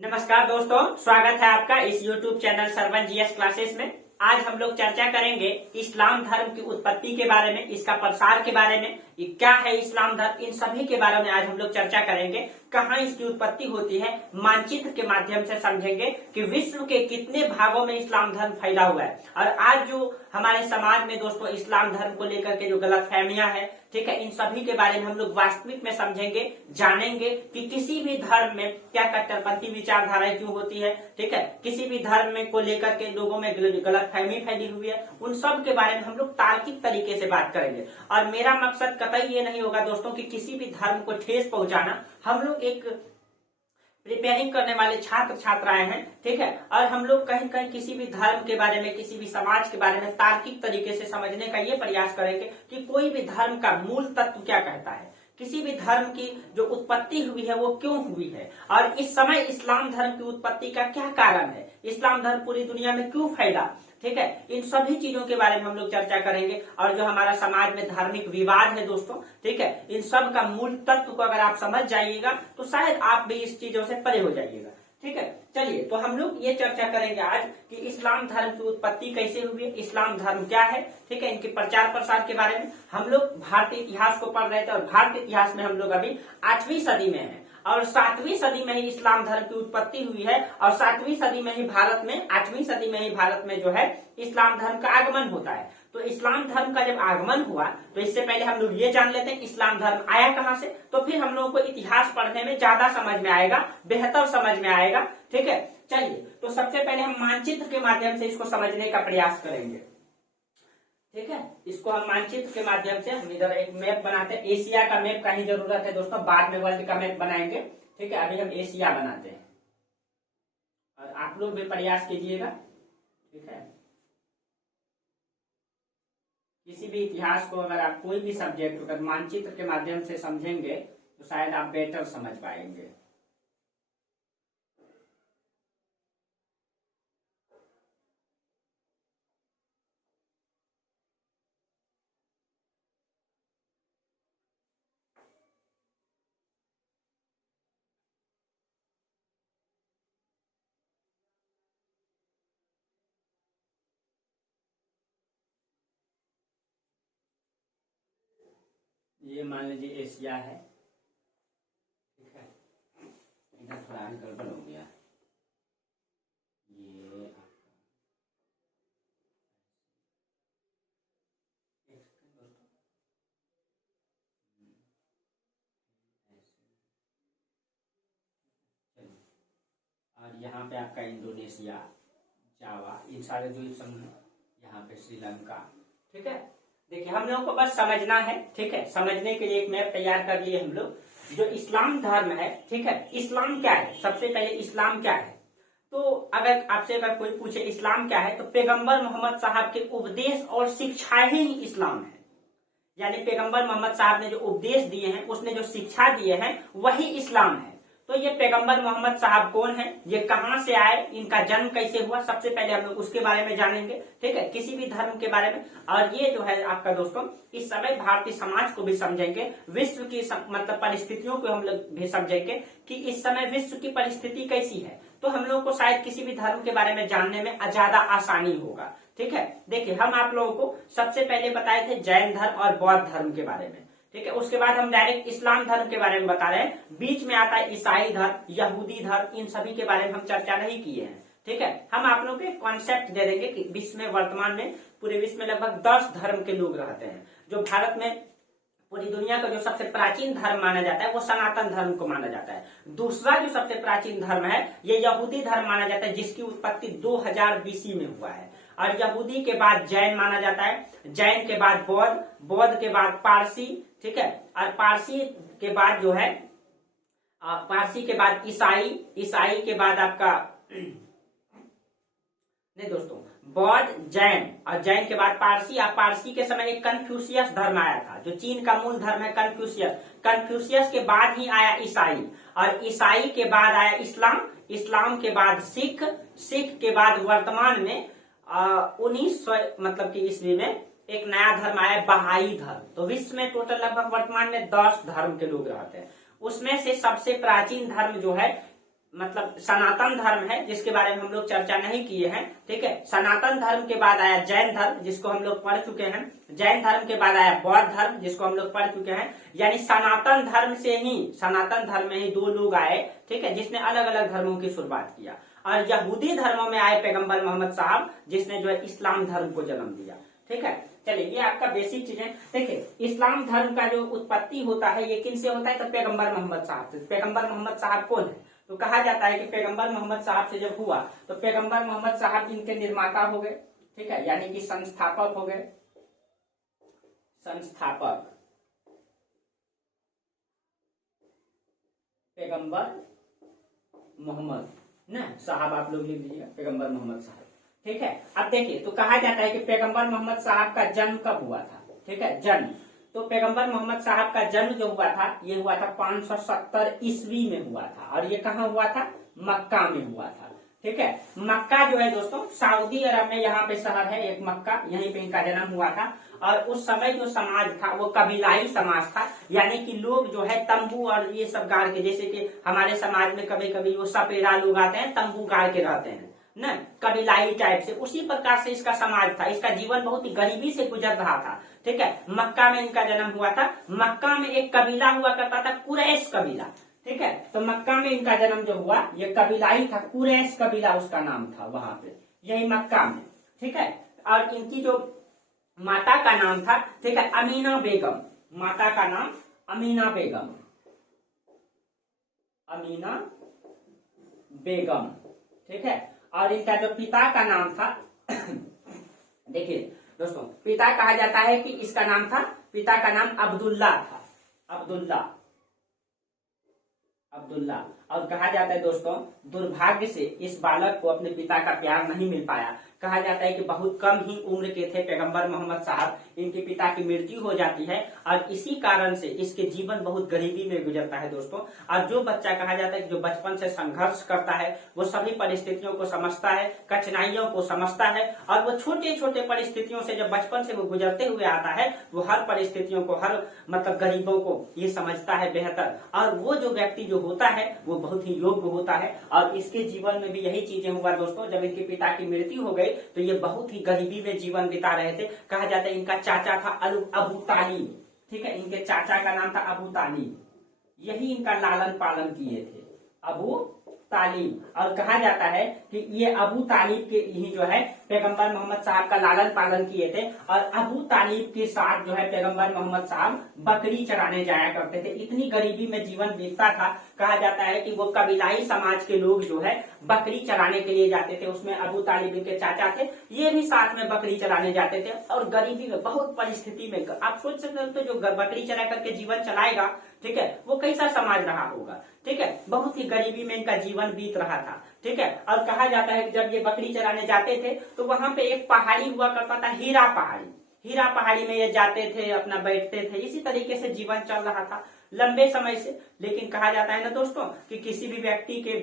नमस्कार दोस्तों, स्वागत है आपका इस YouTube channel Sarwan GS classes में। आज हम लोग चर्चा करेंगे इस्लाम धर्म की उत्पत्ति के बारे में, इसका प्रसार के बारे में, ये क्या है इस्लाम धर्म, इन सभी के बारे में आज हम लोग चर्चा करेंगे। कहाँ इसकी उत्पत्ति होती है, मानचित्र के माध्यम से समझेंगे कि विश्व के कितने भागों में इस्लाम धर्म फैला हुआ है। और आज जो हमारे समाज में दोस्तों इस्लाम धर्म को लेकर के जो गलतफहमियां है, ठीक है, इन सभी के बारे में हम लोग वास्तविक में समझेंगे, जानेंगे कि किसी भी धर्म में क्या कट्टरपंथी विचारधाराएं क्यों होती है, ठीक है, किसी भी धर्म में को लेकर के लोगों में गलतफहमी फैली हुई है, उन सब के बारे में हम लोग तार्किक तरीके से बात करेंगे। और मेरा मकसद कतई ये नहीं होगा दोस्तों कि किसी भी धर्म को ठेस पहुंचाना। हम लोग एक प्रिपेयरिंग करने वाले छात्र छात्राएं हैं, ठीक है, और हम लोग कहीं कहीं किसी भी धर्म के बारे में, किसी भी समाज के बारे में तार्किक तरीके से समझने का ये प्रयास करेंगे कि कोई भी धर्म का मूल तत्व क्या कहता है, किसी भी धर्म की जो उत्पत्ति हुई है वो क्यों हुई है, और इस समय इस्लाम धर्म की उत्पत्ति का क्या कारण है, इस्लाम धर्म पूरी दुनिया में क्यों फैला, ठीक है, इन सभी चीजों के बारे में हम लोग चर्चा करेंगे। और जो हमारा समाज में धार्मिक विवाद है दोस्तों, ठीक है, इन सब का मूल तत्व को अगर आप समझ जाइएगा तो शायद आप भी इस चीजों से परे हो जाइएगा, ठीक है। चलिए, तो हम लोग ये चर्चा करेंगे आज कि इस्लाम धर्म की उत्पत्ति कैसे हुई है, इस्लाम धर्म क्या है, ठीक है, इनके प्रचार प्रसार के बारे में। हम लोग भारतीय इतिहास को पढ़ रहे थे और भारतीय इतिहास में हम लोग अभी 8वीं सदी में हैं और 7वीं सदी में ही इस्लाम धर्म की उत्पत्ति हुई है और 7वीं सदी में ही भारत में, 8वीं सदी में ही भारत में जो है इस्लाम धर्म का आगमन होता है। तो इस्लाम धर्म का जब आगमन हुआ तो इससे पहले हम लोग ये जान लेते हैं इस्लाम धर्म आया कहाँ से, तो फिर हम लोगों को इतिहास पढ़ने में ज्यादा समझ में आएगा, बेहतर समझ में आएगा, ठीक है। चलिए, तो सबसे पहले हम मानचित्र के माध्यम से इसको समझने का प्रयास करेंगे, ठीक है। इसको हम मानचित्र के माध्यम से हम इधर एक मैप बनाते हैं। एशिया का मैप का ही जरूरत है दोस्तों, बाद में वर्ल्ड का मैप बनाएंगे, ठीक है। अभी हम एशिया बनाते हैं और आप लोग भी प्रयास कीजिएगा, ठीक है। किसी भी इतिहास को अगर आप कोई भी सब्जेक्ट अगर मानचित्र के माध्यम से समझेंगे तो शायद आप बेटर समझ पाएंगे। ये मान लीजिए एशिया है, ठीक है। इधर थोड़ा गड़बड़ हो गया, ये और यहाँ पे आपका इंडोनेशिया, जावा, इन सारे जो यहाँ पे श्रीलंका, ठीक है। देखिए, हम लोगों को बस समझना है, ठीक है। समझने के लिए एक मैप तैयार कर लिए हम लोग। जो इस्लाम धर्म है, ठीक है, इस्लाम क्या है, सबसे पहले इस्लाम क्या है। तो अगर आपसे अगर कोई पूछे इस्लाम क्या है, तो पैगंबर मोहम्मद साहब के उपदेश और शिक्षाएं ही इस्लाम है। यानी पैगंबर मोहम्मद साहब ने जो उपदेश दिए हैं, उसने जो शिक्षा दिए हैं, वही इस्लाम है। तो ये पैगंबर मोहम्मद साहब कौन है, ये कहाँ से आए, इनका जन्म कैसे हुआ, सबसे पहले हम लोग उसके बारे में जानेंगे, ठीक है, किसी भी धर्म के बारे में। और ये जो है आपका दोस्तों इस समय भारतीय समाज को भी समझेंगे, विश्व की मतलब परिस्थितियों को हम लोग भी समझेंगे कि इस समय विश्व की परिस्थिति कैसी है। तो हम लोग को शायद किसी भी धर्म के बारे में जानने में ज्यादा आसानी होगा, ठीक है। देखिए, हम आप लोगों को सबसे पहले बताए थे जैन धर्म और बौद्ध धर्म के बारे में, ठीक है। उसके बाद हम डायरेक्ट इस्लाम धर्म के बारे में बता रहे हैं। बीच में आता है ईसाई धर्म, यहूदी धर्म, इन सभी के बारे में हम चर्चा नहीं किए हैं, ठीक है। हम आप लोगों को एक कॉन्सेप्ट दे देंगे कि विश्व में वर्तमान में पूरे विश्व में लगभग 10 धर्म के लोग रहते हैं। जो भारत में पूरी दुनिया का जो सबसे प्राचीन धर्म माना जाता है वो सनातन धर्म को माना जाता है। दूसरा जो सबसे प्राचीन धर्म है ये यहूदी धर्म माना जाता है, जिसकी उत्पत्ति 2000 BC में हुआ है। और यहूदी के बाद जैन माना जाता है, जैन के बाद बौद्ध, बौद्ध के बाद पारसी, ठीक है, और पारसी के बाद जो है पारसी के बाद ईसाई, ईसाई के बाद आपका नहीं दोस्तों, बौद्ध, जैन, और जैन के बाद पारसी। और पारसी के समय एक कन्फ्यूशियस धर्म आया था, जो चीन का मूल धर्म है कन्फ्यूशियस। कन्फ्यूशियस के बाद ही आया ईसाई, और ईसाई के बाद आया इस्लाम, इस्लाम के बाद सिख, सिख के बाद वर्तमान में 1900 मतलब की ईस्वी में एक नया धर्म आया बहाई धर्म। तो विश्व में टोटल लगभग वर्तमान में 10 धर्म के लोग रहते हैं। उसमें से सबसे प्राचीन धर्म जो है मतलब सनातन धर्म है, जिसके बारे में हम लोग चर्चा नहीं किए हैं। ठीक है, सनातन धर्म के बाद आया जैन धर्म, जिसको हम लोग पढ़ चुके हैं। जैन धर्म के बाद आया बौद्ध धर्म, जिसको हम लोग पढ़ चुके हैं। यानी सनातन धर्म से ही, सनातन धर्म में ही दो लोग आए, ठीक है, जिसने अलग अलग धर्मों की शुरुआत किया। और यहूदी धर्मों में आए पैगंबर मोहम्मद साहब, जिसने जो है इस्लाम धर्म को जन्म दिया। ठीक है, चलिए ये आपका बेसिक चीजें। देखिए, इस्लाम धर्म का जो उत्पत्ति होता है ये किन से होता है? तो पैगंबर मोहम्मद साहब से। पैगंबर मोहम्मद साहब कौन है? तो कहा जाता है कि पैगंबर मोहम्मद साहब से जब हुआ तो पैगंबर मोहम्मद साहब इनके निर्माता हो गए। ठीक है, यानी कि संस्थापक हो गए, संस्थापक पैगंबर मोहम्मद ना साहब, आप लोग लिख लीजिएगा पैगंबर मोहम्मद साहब। ठीक है, अब देखिए, तो कहा जाता है कि पैगंबर मोहम्मद साहब का जन्म कब हुआ था? ठीक है, जन्म, तो पैगंबर मोहम्मद साहब का जन्म जो हुआ था ये हुआ था 570 ईस्वी में हुआ था। और ये कहाँ हुआ था? मक्का में हुआ था। ठीक है, मक्का जो है दोस्तों सऊदी अरब में यहाँ पे शहर है एक मक्का, यहीं पे इनका जन्म हुआ था। और उस समय जो समाज था वो कबीलाई समाज था, यानी कि लोग जो है तंबू और ये सब गाड़ के, जैसे कि हमारे समाज में कभी कभी वो सपेरा लोग आते हैं तंबू गाड़ के रहते हैं न, कबीलाई टाइप से, उसी प्रकार से इसका समाज था। इसका जीवन बहुत ही गरीबी से गुजर रहा था। ठीक है, मक्का में इनका जन्म हुआ था। मक्का में एक कबीला हुआ करता था, कुरैश कबीला। ठीक है, तो मक्का में इनका जन्म जो हुआ ये कबीलाई था, कुरैश कबीला उसका नाम था वहां पे, यही मक्का में। ठीक है, और इनकी जो माता का नाम था, ठीक है, अमीना बेगम, माता का नाम अमीना बेगम, अमीना बेगम। ठीक है, और इनका जो पिता का नाम था देखिए दोस्तों, पिता कहा जाता है कि इसका नाम था, पिता का नाम अब्दुल्ला था, अब्दुल्ला, अब्दुल्ला। और कहा जाता है दोस्तों दुर्भाग्य से इस बालक को अपने पिता का प्यार नहीं मिल पाया। कहा जाता है कि बहुत कम ही उम्र के थे पैगंबर मोहम्मद साहब, इनके पिता की मृत्यु हो जाती है और इसी कारण से इसके जीवन बहुत गरीबी में गुजरता है दोस्तों। और जो बच्चा कहा जाता है कि जो बचपन से संघर्ष करता है वो सभी परिस्थितियों को समझता है, कठिनाइयों को समझता है, और वो छोटे छोटे परिस्थितियों से जब बचपन से वो गुजरते हुए आता है वो हर परिस्थितियों को, हर मतलब गरीबों को ये समझता है बेहतर। और वो जो व्यक्ति जो होता है वो बहुत ही योग्य होता है। और इसके जीवन में भी यही चीजें हुआ दोस्तों। जब इनके पिता की मृत्यु हो गई तो ये बहुत ही गरीबी में जीवन बिता रहे थे। कहा जाता है इनका चाचा था अबू तालिब। ठीक है, इनके चाचा का नाम था अबू तालिब, यही इनका लालन पालन किए थे, अबू तालिब। और कहा जाता है कि ये अबू तालिब के ही जो है पैगंबर मोहम्मद साहब का लालन पालन किए थे। और अबू तालिब के साथ जो है पैगंबर मोहम्मद साहब बकरी चराने जाया करते थे। इतनी गरीबी में जीवन बीतता था, कहा जाता है कि वो कबीलाई समाज के लोग जो है बकरी चराने के लिए जाते थे। उसमें अबू तालिब के चाचा थे, ये भी साथ में बकरी चराने जाते थे। और गरीबी में बहुत परिस्थिति में, आप सोच सकते हो तो जो बकरी चरा करके जीवन चलाएगा, ठीक है, वो कैसा समाज रहा होगा। ठीक है, बहुत ही गरीबी में इनका जीवन बीत रहा था। ठीक है, और कहा जाता है कि जब ये बकरी चराने जाते थे तो वहां पे एक पहाड़ी हुआ करता था, हीरा पहाड़ी। हीरा पहाड़ी में ये जाते थे, अपना बैठते थे, इसी तरीके से जीवन चल रहा था लंबे समय से। लेकिन कहा जाता है ना दोस्तों कि किसी भी व्यक्ति के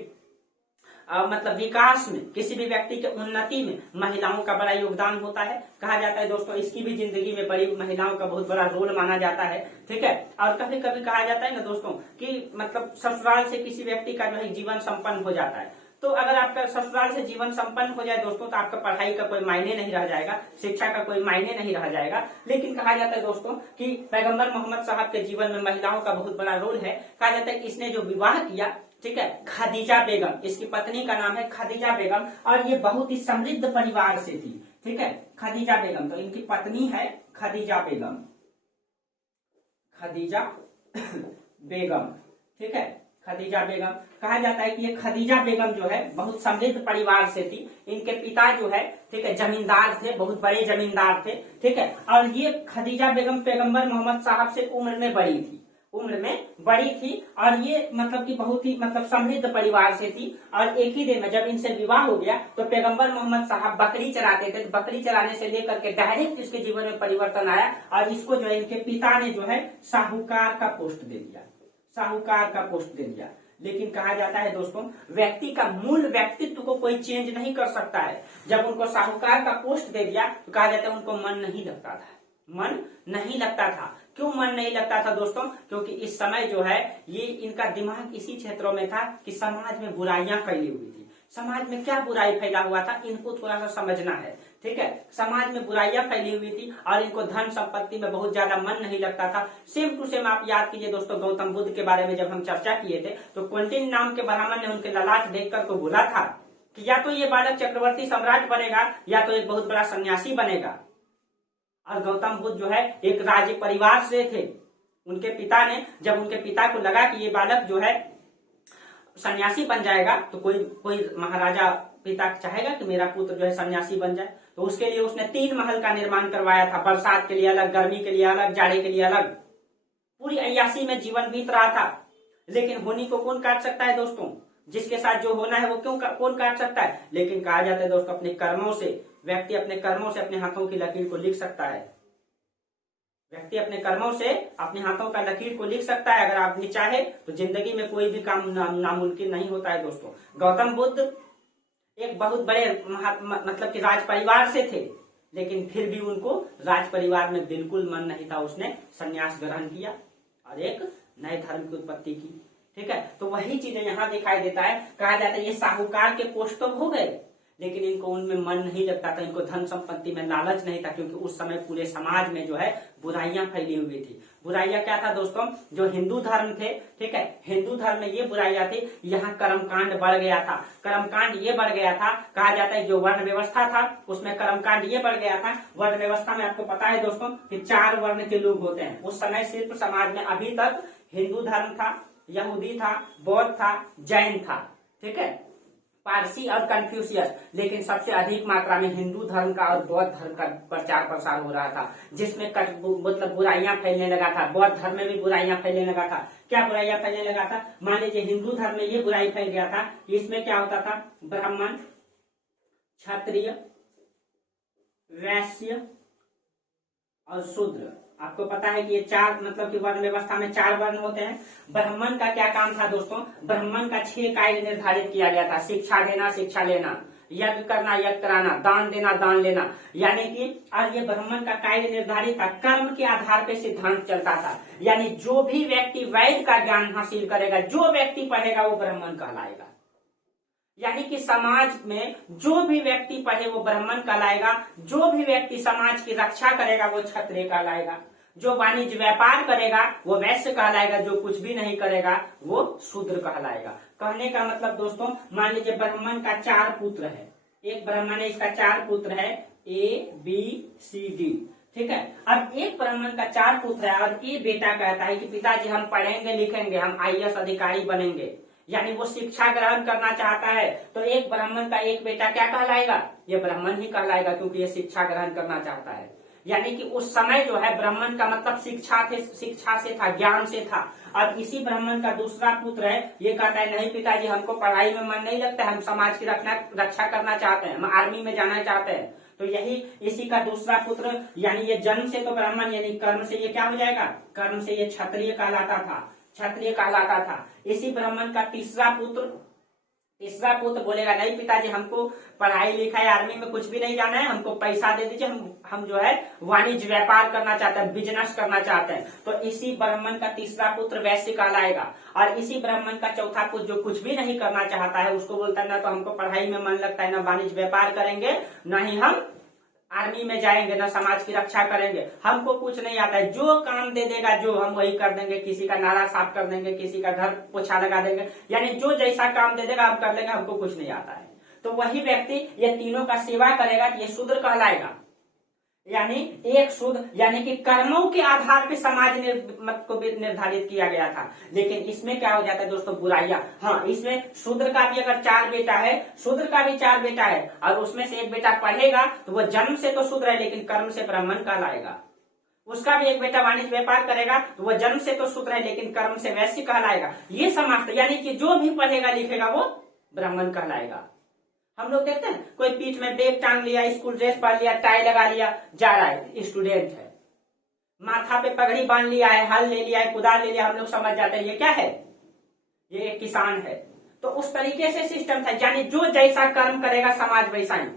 मतलब विकास में, किसी भी व्यक्ति के उन्नति में महिलाओं का बड़ा योगदान होता है। कहा जाता है दोस्तों इसकी भी जिंदगी में बड़ी महिलाओं का बहुत बड़ा रोल माना जाता है। ठीक है, और कभी कभी कहा जाता है ना दोस्तों कि मतलब ससुराल से किसी व्यक्ति का जो है जीवन संपन्न हो जाता है। तो अगर आपका ससुराल से जीवन संपन्न हो जाए दोस्तों तो आपका पढ़ाई का कोई मायने नहीं रह जाएगा, शिक्षा का कोई मायने नहीं रह जाएगा। लेकिन कहा जाता है दोस्तों कि पैगंबर मोहम्मद साहब के जीवन में महिलाओं का बहुत बड़ा रोल है। कहा जाता है कि इसने जो विवाह किया, ठीक है, खदीजा बेगम, इसकी पत्नी का नाम है खदीजा बेगम, और ये बहुत ही समृद्ध परिवार से थी। ठीक है, खदीजा बेगम, तो इनकी पत्नी है खदीजा बेगम, खदीजा बेगम। ठीक है, खदीजा बेगम। कहा जाता है कि ये खदीजा बेगम जो है बहुत समृद्ध परिवार से थी। इनके पिता जो है, ठीक है, जमींदार थे, बहुत बड़े जमींदार थे। ठीक है, और ये खदीजा बेगम पैगंबर मोहम्मद साहब से उम्र में बड़ी थी, उम्र में बड़ी थी। और ये मतलब कि बहुत ही मतलब समृद्ध परिवार से थी। और एक ही दिन में जब इनसे विवाह हो गया तो पैगंबर मोहम्मद साहब बकरी चराते थे। बकरी चराने से लेकर के डायरेक्ट इसके जीवन में परिवर्तन आया और इसको जो है इनके पिता ने जो है साहूकार का पोस्ट दे दिया, साहूकार का पोस्ट दे दिया। लेकिन कहा जाता है दोस्तों व्यक्ति का मूल व्यक्तित्व को कोई चेंज नहीं कर सकता है। जब उनको साहूकार का पोस्ट दे दिया तो कहा जाता है उनको मन नहीं लगता था, मन नहीं लगता था। क्यों मन नहीं लगता था दोस्तों? क्योंकि इस समय जो है ये इनका दिमाग इसी क्षेत्रों में था कि समाज में बुराइयां फैली हुई थी। समाज में क्या बुराई फैला हुआ था, इनको थोड़ा सा समझना है। ठीक है, समाज में बुराइयां फैली हुई थी और इनको धन संपत्ति में बहुत ज्यादा मन नहीं लगता था। सेम टू सेम आप याद कीजिए दोस्तों, गौतम बुद्ध के बारे में जब हम चर्चा किए थे तो क्विंटिन नाम के ब्राह्मण ने उनके ललाट देखकर को बोला था कि या तो ये बालक चक्रवर्ती सम्राट बनेगा या तो एक बहुत बड़ा सन्यासी बनेगा। और गौतम बुद्ध जो है एक राज परिवार से थे। उनके पिता ने, जब उनके पिता को लगा कि ये बालक जो है सन्यासी बन जाएगा तो कोई कोई महाराजा पिता चाहेगा कि मेरा पुत्र जो है सन्यासी बन जाए, तो उसके लिए उसने 3 महल का निर्माण करवाया था। बरसात के लिए अलग, गर्मी के लिए अलग, जाड़े के लिए अलग। पूरी अय्यासी में जीवन बीत रहा था। लेकिन होनी को कौन काट सकता है दोस्तों? जिसके साथ जो होना है वो कौन काट सकता है? लेकिन कहा जाता है दोस्तों, अपने कर्मों से व्यक्ति अपने कर्मों से अपने हाथों की लकीर को लिख सकता है। व्यक्ति अपने कर्मों से अपने हाथों का लकीर को लिख सकता है। अगर आदमी चाहे तो जिंदगी में कोई भी काम नामुमकिन नहीं होता है दोस्तों। गौतम बुद्ध एक बहुत बड़े मतलब कि राज परिवार से थे, लेकिन फिर भी उनको राज परिवार में बिल्कुल मन नहीं था। उसने संन्यास ग्रहण किया और एक नए धर्म की उत्पत्ति की। ठीक है, तो वही चीजें यहाँ दिखाई देता है। कहा जाता है ये साहूकार के पोस्ट तो हो गए, लेकिन इनको उनमें मन नहीं लगता था। इनको धन संपत्ति में लालच नहीं था, क्योंकि उस समय पूरे समाज में जो है बुराइयां फैली हुई थी। बुराइयां क्या था दोस्तों? जो हिंदू धर्म थे, ठीक है, हिंदू धर्म में ये बुराइयां थी। यहाँ कर्मकांड बढ़ गया था। कर्मकांड ये बढ़ गया था, कहा जाता है जो वर्ण व्यवस्था था उसमें कर्मकांड ये बढ़ गया था। वर्ण व्यवस्था में आपको पता है दोस्तों कि 4 वर्ण के लोग होते हैं। उस समय सिर्फ समाज में अभी तक हिंदू धर्म था, यहूदी था, बौद्ध था, जैन था, ठीक है, पारसी और कन्फ्यूशियस। लेकिन सबसे अधिक मात्रा में हिंदू धर्म का और बौद्ध धर्म का प्रचार प्रसार हो रहा था, जिसमें मतलब बुराइयां फैलने लगा था। बौद्ध धर्म में भी बुराइयां फैलने लगा था। क्या बुराइयां फैलने लगा था? मान लीजिए हिंदू धर्म में ये बुराई फैल गया था कि इसमें क्या होता था, ब्राह्मण, क्षत्रिय, वैश्य और शूद्र। आपको पता है कि ये 4 मतलब कि वर्ण व्यवस्था में 4 वर्ण होते हैं। ब्राह्मण का क्या काम था दोस्तों? ब्राह्मण का 6 कार्य निर्धारित किया गया था। शिक्षा देना, शिक्षा लेना, यज्ञ करना, यज्ञ कराना, दान देना, दान लेना। यानी कि आज ये ब्राह्मण का कार्य निर्धारित था। कर्म के आधार पे सिद्धांत चलता था। यानी जो भी व्यक्ति वैद का ज्ञान हासिल करेगा, जो व्यक्ति पढ़ेगा वो ब्राह्मण कहलाएगा। यानी कि समाज में जो भी व्यक्ति पढ़े वो ब्राह्मण कहलाएगा। जो भी व्यक्ति समाज की रक्षा करेगा वो क्षत्रिय कहलाएगा। जो वाणिज्य व्यापार करेगा वो वैश्य कहलाएगा। जो कुछ भी नहीं करेगा वो शूद्र कहलाएगा। कहने का मतलब दोस्तों, मान लीजिए ब्राह्मण का 4 पुत्र है। एक ब्राह्मण है, इसका 4 पुत्र है, ABCD, ठीक है। अब एक ब्राह्मण का 4 पुत्र है और ये बेटा कहता है कि पिताजी हम पढ़ेंगे लिखेंगे, हम IAS अधिकारी बनेंगे, यानी वो शिक्षा ग्रहण करना चाहता है। तो एक ब्राह्मण का एक बेटा क्या कहलाएगा? ये ब्राह्मण ही कहलाएगा, क्योंकि ये शिक्षा ग्रहण करना चाहता है। यानी कि उस समय जो है ब्राह्मण का मतलब शिक्षा से था, ज्ञान से था। अब इसी ब्राह्मण का दूसरा पुत्र है, ये कहता है नहीं पिताजी हमको पढ़ाई में मन नहीं लगता, हम समाज की रक्षा करना चाहते हैं, हम आर्मी में जाना चाहते हैं। तो यही इसी का दूसरा पुत्र, यानी ये जन्म से तो ब्राह्मण, यानी कर्म से ये क्या हो जाएगा? कर्म से ये क्षत्रिय कहलाता था। इसी ब्राह्मण का तीसरा पुत्र बोलेगा नहीं पिताजी हमको पढ़ाई लिखाई आर्मी में कुछ भी नहीं जाना है, हमको पैसा दे दीजिए, हम जो है वाणिज्य व्यापार करना चाहते हैं, बिजनेस करना चाहते हैं। तो इसी ब्राह्मण का तीसरा पुत्र वैश्य कहलाएगा। और इसी ब्राह्मण का चौथा पुत्र जो कुछ भी नहीं करना चाहता है, उसको बोलता है ना तो हमको पढ़ाई में मन लगता है, ना वाणिज्य व्यापार करेंगे, ना ही हम आर्मी में जाएंगे, ना समाज की रक्षा करेंगे, हमको कुछ नहीं आता है। जो काम दे देगा जो हम वही कर देंगे, किसी का नाला साफ कर देंगे, किसी का घर पोछा लगा देंगे, यानी जो जैसा काम दे देगा हम कर लेंगे, हमको कुछ नहीं आता है। तो वही व्यक्ति ये तीनों का सेवा करेगा, ये शूद्र कहलाएगा। यानी एक शुद्ध, यानी कि कर्मों के आधार पे समाज को निर्धारित किया गया था। लेकिन इसमें क्या हो जाता है दोस्तों? बुराइयां। हाँ, इसमें शूद्र का भी अगर 4 बेटा है, शूद्र का भी 4 बेटा है और उसमें से एक बेटा पढ़ेगा तो वो जन्म से तो शूद्र है, लेकिन कर्म से ब्राह्मण कहलाएगा। उसका भी एक बेटा वाणिज्य व्यापार करेगा तो वह जन्म से तो शूद्र है, लेकिन कर्म से वैश्य कहलाएगा। ये समाज, यानी कि जो भी पढ़ेगा लिखेगा वो ब्राह्मण कहलाएगा। हम लोग देखते हैं कोई पीठ में बैग टांग लिया, स्कूल ड्रेस पहन लिया, टाई लगा लिया, जा रहा है, स्टूडेंट है। माथा पे पगड़ी बांध लिया है, हल ले लिया है, कुदाल ले लिया, हम लोग समझ जाते हैं ये क्या है, ये एक किसान है। तो उस तरीके से सिस्टम था, यानी जो जैसा कर्म करेगा समाज वैसा ही।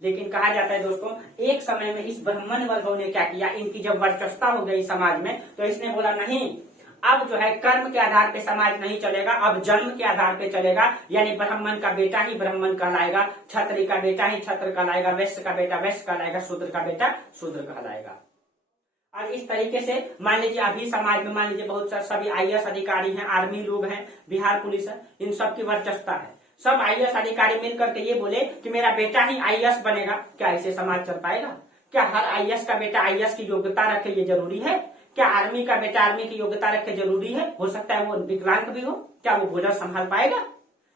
लेकिन कहा जाता है दोस्तों एक समय में इस ब्राह्मण वर्गों ने क्या किया, इनकी जब वर्चस्वता हो गई समाज में तो इसने बोला नहीं, अब जो है कर्म के आधार पे समाज नहीं चलेगा, अब जन्म के आधार पे चलेगा। यानी ब्राह्मण का बेटा ही ब्राह्मण कहलाएगा, क्षत्रिय का बेटा ही क्षत्र कहलाएगा, वैश्य का बेटा वैश्य कहलाएगा, शूद्र का बेटा शूद्र कहलाएगा। और इस तरीके से मान लीजिए अभी समाज में मान लीजिए बहुत सारे सभी IAS अधिकारी हैं, आर्मी लोग हैं, बिहार पुलिस है, इन सब की वर्चस्वता है। सब IAS अधिकारी मिलकर के ये बोले कि मेरा बेटा ही IAS बनेगा, क्या ऐसे समाज चल पाएगा? क्या हर IAS का बेटा IAS की योग्यता रखे ये जरूरी है? क्या आर्मी का बेटा आर्मी की योग्यता रखे जरूरी है? हो सकता है वो विकलांग भी हो, क्या वो भोजन संभाल पाएगा?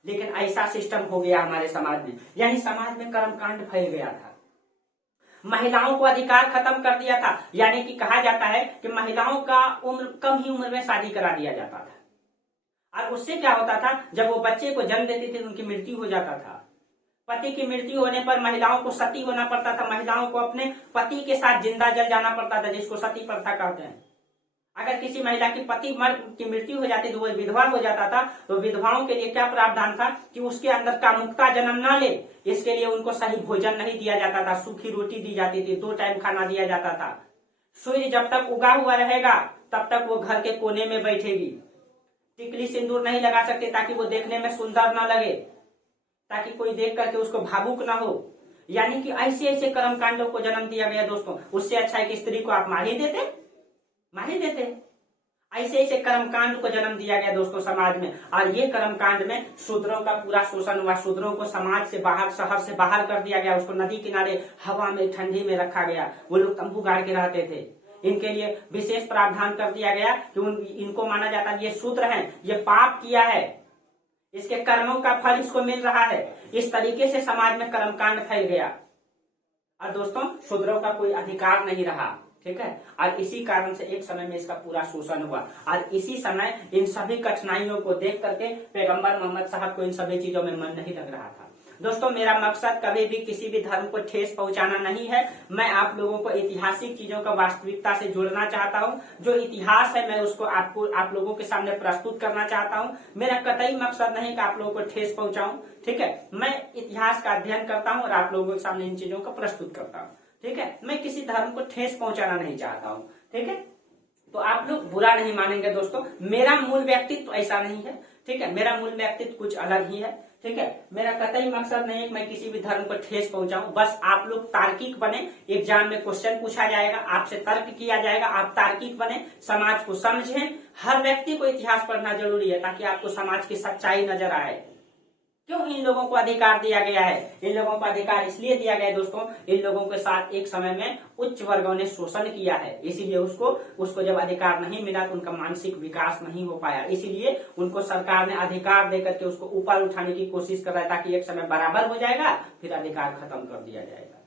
लेकिन ऐसा सिस्टम हो गया हमारे समाज में, यानी समाज में कर्मकांड फैल गया था। महिलाओं को अधिकार खत्म कर दिया था, यानी कि कहा जाता है कि महिलाओं का उम्र कम ही उम्र में शादी करा दिया जाता था। और उससे क्या होता था, जब वो बच्चे को जन्म देती थी उनकी मृत्यु हो जाता था। पति की मृत्यु होने पर महिलाओं को सती होना पड़ता था, महिलाओं को अपने पति के साथ जिंदा जल जाना पड़ता था, जिसको सती प्रथा कहते हैं। अगर किसी महिला की पति की मृत्यु हो जाती तो वो विधवा हो जाता था, तो विधवाओं के लिए क्या प्रावधान था कि उसके अंदर कामुकता जन्म न ले, इसके लिए उनको सही भोजन नहीं दिया जाता था, सूखी रोटी दी जाती थी, 2 टाइम खाना दिया जाता था। सूर्य जब तक उगा हुआ रहेगा तब तक वो घर के कोने में बैठेगी, टिकली सिंदूर नहीं लगा सकती ताकि वो देखने में सुंदर न लगे, ताकि कोई देख करके उसको भावुक ना हो। यानी कि ऐसे ऐसे कर्मकांडों को जन्म दिया गया दोस्तों। उससे अच्छा है कि स्त्री को आप मार ही देते। ऐसे ऐसे कर्मकांड को जन्म दिया गया दोस्तों समाज में। और ये कर्मकांड में शूद्रों का पूरा शोषण हुआ, शूद्रों को समाज से बाहर, शहर से बाहर कर दिया गया, उसको नदी किनारे हवा में ठंडी में रखा गया, वो लोग तंबू गाड़ के रहते थे। इनके लिए विशेष प्रावधान कर दिया गया कि इनको माना जाता है ये शूद्र हैं, ये पाप किया है, इसके कर्मों का फल इसको मिल रहा है। इस तरीके से समाज में कर्मकांड फैल गया और दोस्तों शूद्रों का कोई अधिकार नहीं रहा, ठीक है। और इसी कारण से एक समय में इसका पूरा शोषण हुआ और इसी समय इन सभी कठिनाइयों को देख करके पैगंबर मोहम्मद साहब को इन सभी चीजों में मन नहीं लग रहा था। दोस्तों मेरा मकसद कभी भी किसी भी धर्म को ठेस पहुंचाना नहीं है। मैं आप लोगों को ऐतिहासिक चीजों का वास्तविकता से जोड़ना चाहता हूं। जो इतिहास है मैं उसको आप लोगों के सामने प्रस्तुत करना चाहता हूं। मेरा कतई मकसद नहीं कि आप लोगों को ठेस पहुंचाऊं, ठीक है। मैं इतिहास का अध्ययन करता हूं और आप लोगों के सामने इन चीजों को प्रस्तुत करता हूं, ठीक है। मैं किसी धर्म को ठेस पहुंचाना नहीं चाहता हूं, ठीक है। तो आप लोग बुरा नहीं मानेंगे दोस्तों, मेरा मूल व्यक्तित्व ऐसा नहीं है, ठीक है। मेरा मूल व्यक्तित्व कुछ अलग ही है, ठीक है। मेरा कतई मकसद नहीं है कि मैं किसी भी धर्म को ठेस पहुंचाऊं। बस आप लोग तार्किक बने, एग्जाम में क्वेश्चन पूछा जाएगा, आपसे तर्क किया जाएगा, आप तार्किक बने, समाज को समझें। हर व्यक्ति को इतिहास पढ़ना जरूरी है ताकि आपको समाज की सच्चाई नजर आए। क्यों इन लोगों को अधिकार दिया गया है? इन लोगों को अधिकार इसलिए दिया गया है दोस्तों, इन लोगों के साथ एक समय में उच्च वर्गों ने शोषण किया है, इसीलिए उसको जब अधिकार नहीं मिला तो उनका मानसिक विकास नहीं हो पाया, इसीलिए उनको सरकार ने अधिकार देकर के उसको ऊपर उठाने की कोशिश कर रहा है ताकि एक समय बराबर हो जाएगा फिर अधिकार खत्म कर दिया जाएगा,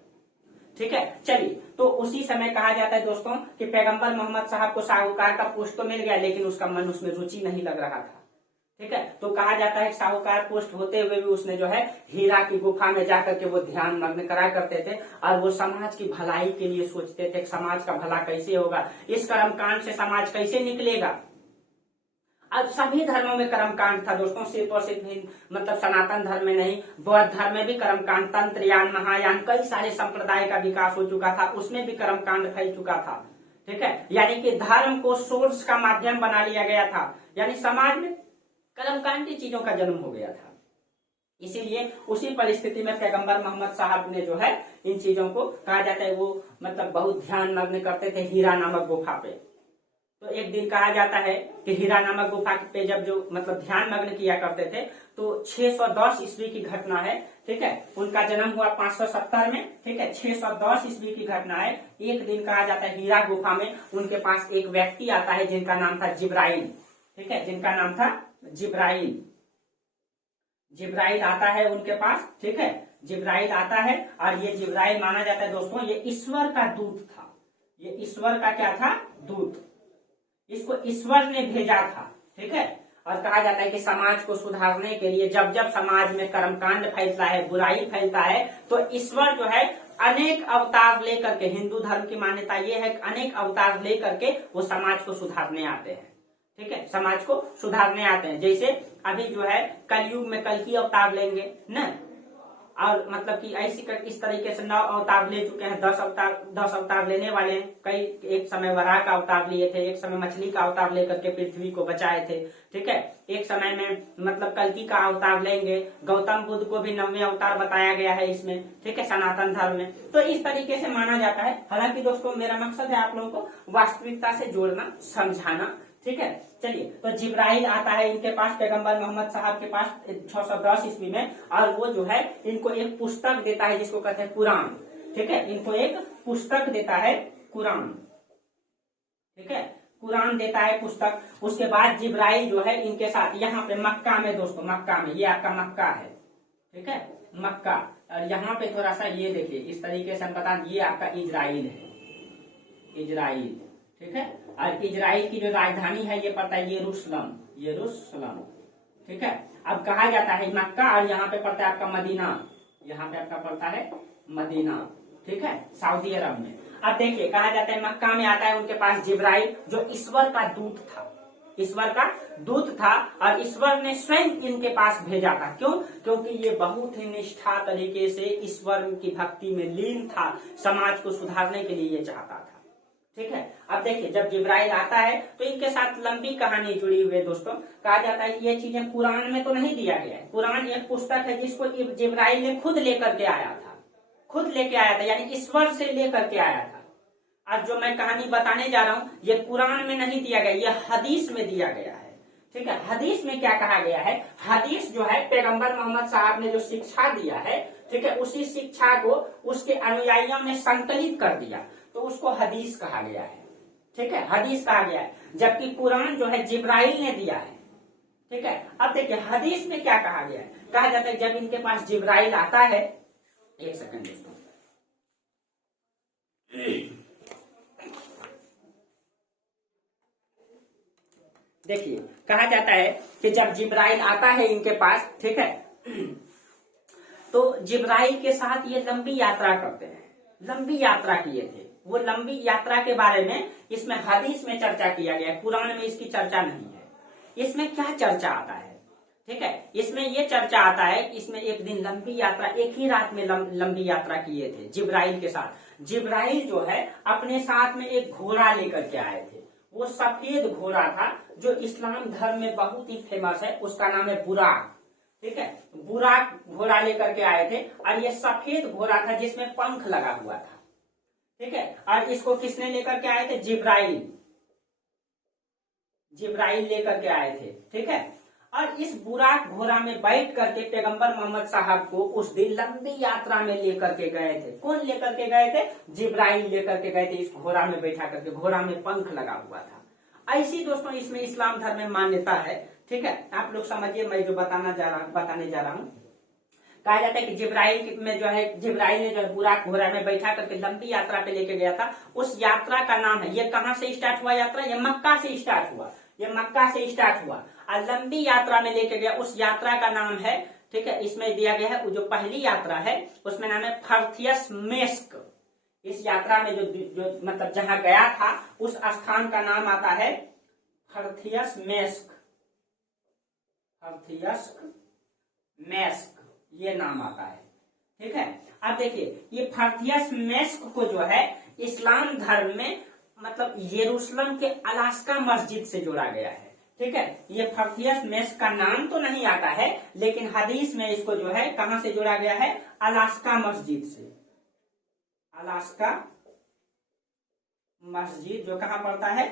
ठीक है। चलिए, तो उसी समय कहा जाता है दोस्तों कि पैगंबर मोहम्मद साहब को साहूकार का पोस्ट तो मिल गया लेकिन उसका मन उसमें रुचि नहीं लग रहा था, ठीक है। तो कहा जाता है साहूकार पोस्ट होते हुए भी उसने जो है हीरा की गुफा में जाकर के वो ध्यान मग्न करा करते थे और वो समाज की भलाई के लिए सोचते थे, समाज का भला कैसे होगा, इस कर्मकांड से समाज कैसे निकलेगा। अब सभी धर्मों में कर्मकांड था दोस्तों, सिर्फ और सिर्फ मतलब सनातन धर्म में नहीं, बौद्ध धर्म में भी कर्मकांड, तंत्रयान, महायान, कई सारे संप्रदाय का विकास हो चुका था, उसमें भी कर्मकांड फैल चुका था, ठीक है। यानी कि धर्म को सोर्स का माध्यम बना लिया गया था, यानी समाज में कर्मकांड की चीजों का जन्म हो गया था। इसीलिए उसी परिस्थिति में पैगंबर मोहम्मद साहब ने जो है इन चीजों को कहा जाता है वो मतलब बहुत ध्यान मग्न करते थे हीरा नामक गुफा पे। तो एक दिन कहा जाता है कि हीरा नामक गुफा पे जब जो मतलब ध्यान मग्न किया करते थे तो 610 ईस्वी की घटना है, ठीक है। उनका जन्म हुआ 570 में, ठीक है। 610 ईस्वी की घटना है। एक दिन कहा जाता है हीरा गुफा में उनके पास एक व्यक्ति आता है जिनका नाम था जिब्राइल, ठीक है, जिनका नाम था जिब्राइल। जिब्राइल आता है उनके पास, ठीक है। जिब्राइल आता है और ये जिब्राइल माना जाता है दोस्तों ये ईश्वर का दूत था। ये ईश्वर का क्या था? दूत। इसको ईश्वर ने भेजा था, ठीक है। और कहा जाता है कि समाज को सुधारने के लिए जब जब समाज में कर्मकांड फैलता है, बुराई फैलता है, तो ईश्वर जो है अनेक अवतार लेकर के, हिंदू धर्म की मान्यता ये है कि अनेक अवतार लेकर के वो समाज को सुधारने आते हैं, ठीक है। समाज को सुधारने आते हैं। जैसे अभी जो है कलयुग में कल की अवतार लेंगे न, और मतलब कि इस तरीके से 9 अवतार ले चुके हैं, 10 अवतार लेने वाले हैं। कई एक समय वराह का अवतार लिए थे, एक समय मछली का अवतार लेकर के पृथ्वी को बचाए थे। ठीक है, एक समय में मतलब कल्कि का अवतार लेंगे। गौतम बुद्ध को भी 9वें अवतार बताया गया है इसमें। ठीक है, सनातन धर्म में तो इस तरीके से माना जाता है। हालांकि दोस्तों मेरा मकसद है आप लोगों को वास्तविकता से जोड़ना, समझाना। ठीक है, चलिए तो जिब्राइल आता है इनके पास, पैगंबर मोहम्मद साहब के पास 610 ईस्वी में, और वो जो है इनको एक पुस्तक देता है जिसको कहते हैं कुरान। ठीक है, इनको एक पुस्तक देता है कुरान। ठीक है, कुरान देता है पुस्तक। उसके बाद जिब्राइल जो है इनके साथ यहाँ पे मक्का में, दोस्तों मक्का में, ये आपका मक्का है। ठीक है, मक्का, और यहाँ पे थोड़ा सा ये देखिए इस तरीके से हम बता, ये आपका इजराइल है, इजराइल। ठीक है, और इजराइल की जो राजधानी है ये पड़ता है यरूशलेम, यरूशलेम। ठीक है, अब कहा जाता है मक्का, और यहाँ पे पड़ता है आपका मदीना, यहाँ पे आपका पड़ता है मदीना। ठीक है, सऊदी अरब में। अब देखिए कहा जाता है मक्का में आता है उनके पास जिब्राइल, जो ईश्वर का दूत था, ईश्वर का दूत था, और ईश्वर ने स्वयं इनके पास भेजा था। क्यों? क्योंकि ये बहुत ही निष्ठा तरीके से ईश्वर की भक्ति में लीन था, समाज को सुधारने के लिए ये चाहता था। ठीक है, अब देखिए जब जिब्राइल आता है तो इनके साथ लंबी कहानी जुड़ी हुई है दोस्तों। कहा जाता है कि ये चीजें कुरान में तो नहीं दिया गया है। कुरान एक पुस्तक है जिसको जिब्राइल ने खुद लेकर के आया था, खुद लेके आया था, यानी ईश्वर से लेकर के आया था। आज जो मैं कहानी बताने जा रहा हूँ ये कुरान में नहीं दिया गया, ये हदीस में दिया गया है। ठीक है, हदीस में क्या कहा गया है? हदीस जो है पैगंबर मोहम्मद साहब ने जो शिक्षा दिया है, ठीक है, उसी शिक्षा को उसके अनुयायियों ने संकलित कर दिया, तो उसको हदीस कहा गया है। ठीक है, हदीस कहा गया है, जबकि कुरान जो है जिब्राइल ने दिया है। ठीक है, अब देखिए हदीस में क्या कहा गया है। कहा जाता है जब इनके पास जिब्राइल आता है, एक सेकंड दोस्तों, देखिए कहा जाता है कि जब जिब्राइल आता है इनके पास, ठीक है, तो जिब्राइल के साथ ये लंबी यात्रा करते हैं। लंबी यात्रा किए थे, वो लंबी यात्रा के बारे में इसमें हदीस में चर्चा किया गया है, कुरान में इसकी चर्चा नहीं है। इसमें क्या चर्चा आता है? ठीक है, इसमें ये चर्चा आता है, इसमें एक दिन लंबी यात्रा, एक ही रात में लंबी यात्रा किए थे जिब्राइल के साथ। जिब्राइल जो है अपने साथ में एक घोड़ा लेकर के आए थे। वो सफेद घोड़ा था जो इस्लाम धर्म में बहुत ही फेमस है, उसका नाम है बुराक। ठीक है, बुराक घोड़ा लेकर के आए थे, और ये सफेद घोड़ा था जिसमें पंख लगा हुआ था। ठीक है, और इसको किसने लेकर के आए थे? जिब्राइल, जिब्राइल लेकर के आए थे। ठीक है, और इस बुराक घोड़ा में बैठ करके पैगंबर मोहम्मद साहब को उस दिन लंबी यात्रा में लेकर के गए थे। कौन लेकर के गए थे? जिब्राइल लेकर के गए थे, इस घोड़ा में बैठा करके, घोड़ा में पंख लगा हुआ था। ऐसी दोस्तों इसमें इस्लाम धर्म में मान्यता है। ठीक है, आप लोग समझिए मैं जो बताने जा रहा हूँ। कहा जाता है कि जिब्राइल में जो है, जिब्राइल ने जो है बुराक घोड़ा में बैठा करके लंबी यात्रा पे लेके गया था। उस यात्रा का नाम है, ये कहाँ से स्टार्ट हुआ यात्रा? ये मक्का से स्टार्ट हुआ, ये मक्का से स्टार्ट हुआ, और लंबी यात्रा में लेके गया। उस यात्रा का नाम है, ठीक है, इसमें दिया गया है, वो जो पहली यात्रा है उसमें नाम है फर्थियस मेस्क। इस यात्रा में जो मतलब जहां गया था उस स्थान का नाम आता है फर्थियस मेस्क, फर्थियस मेस्क ये नाम आता है। ठीक है, अब देखिए ये फर्थियस मेस्क को जो है इस्लाम धर्म में मतलब यरूशलेम के अलास्का मस्जिद से जोड़ा गया है। ठीक है, ये फर्थियस मेस्क का नाम तो नहीं आता है, लेकिन हदीस में इसको जो है कहां से जोड़ा गया है? अलास्का मस्जिद से। अलास्का मस्जिद जो कहां पड़ता है?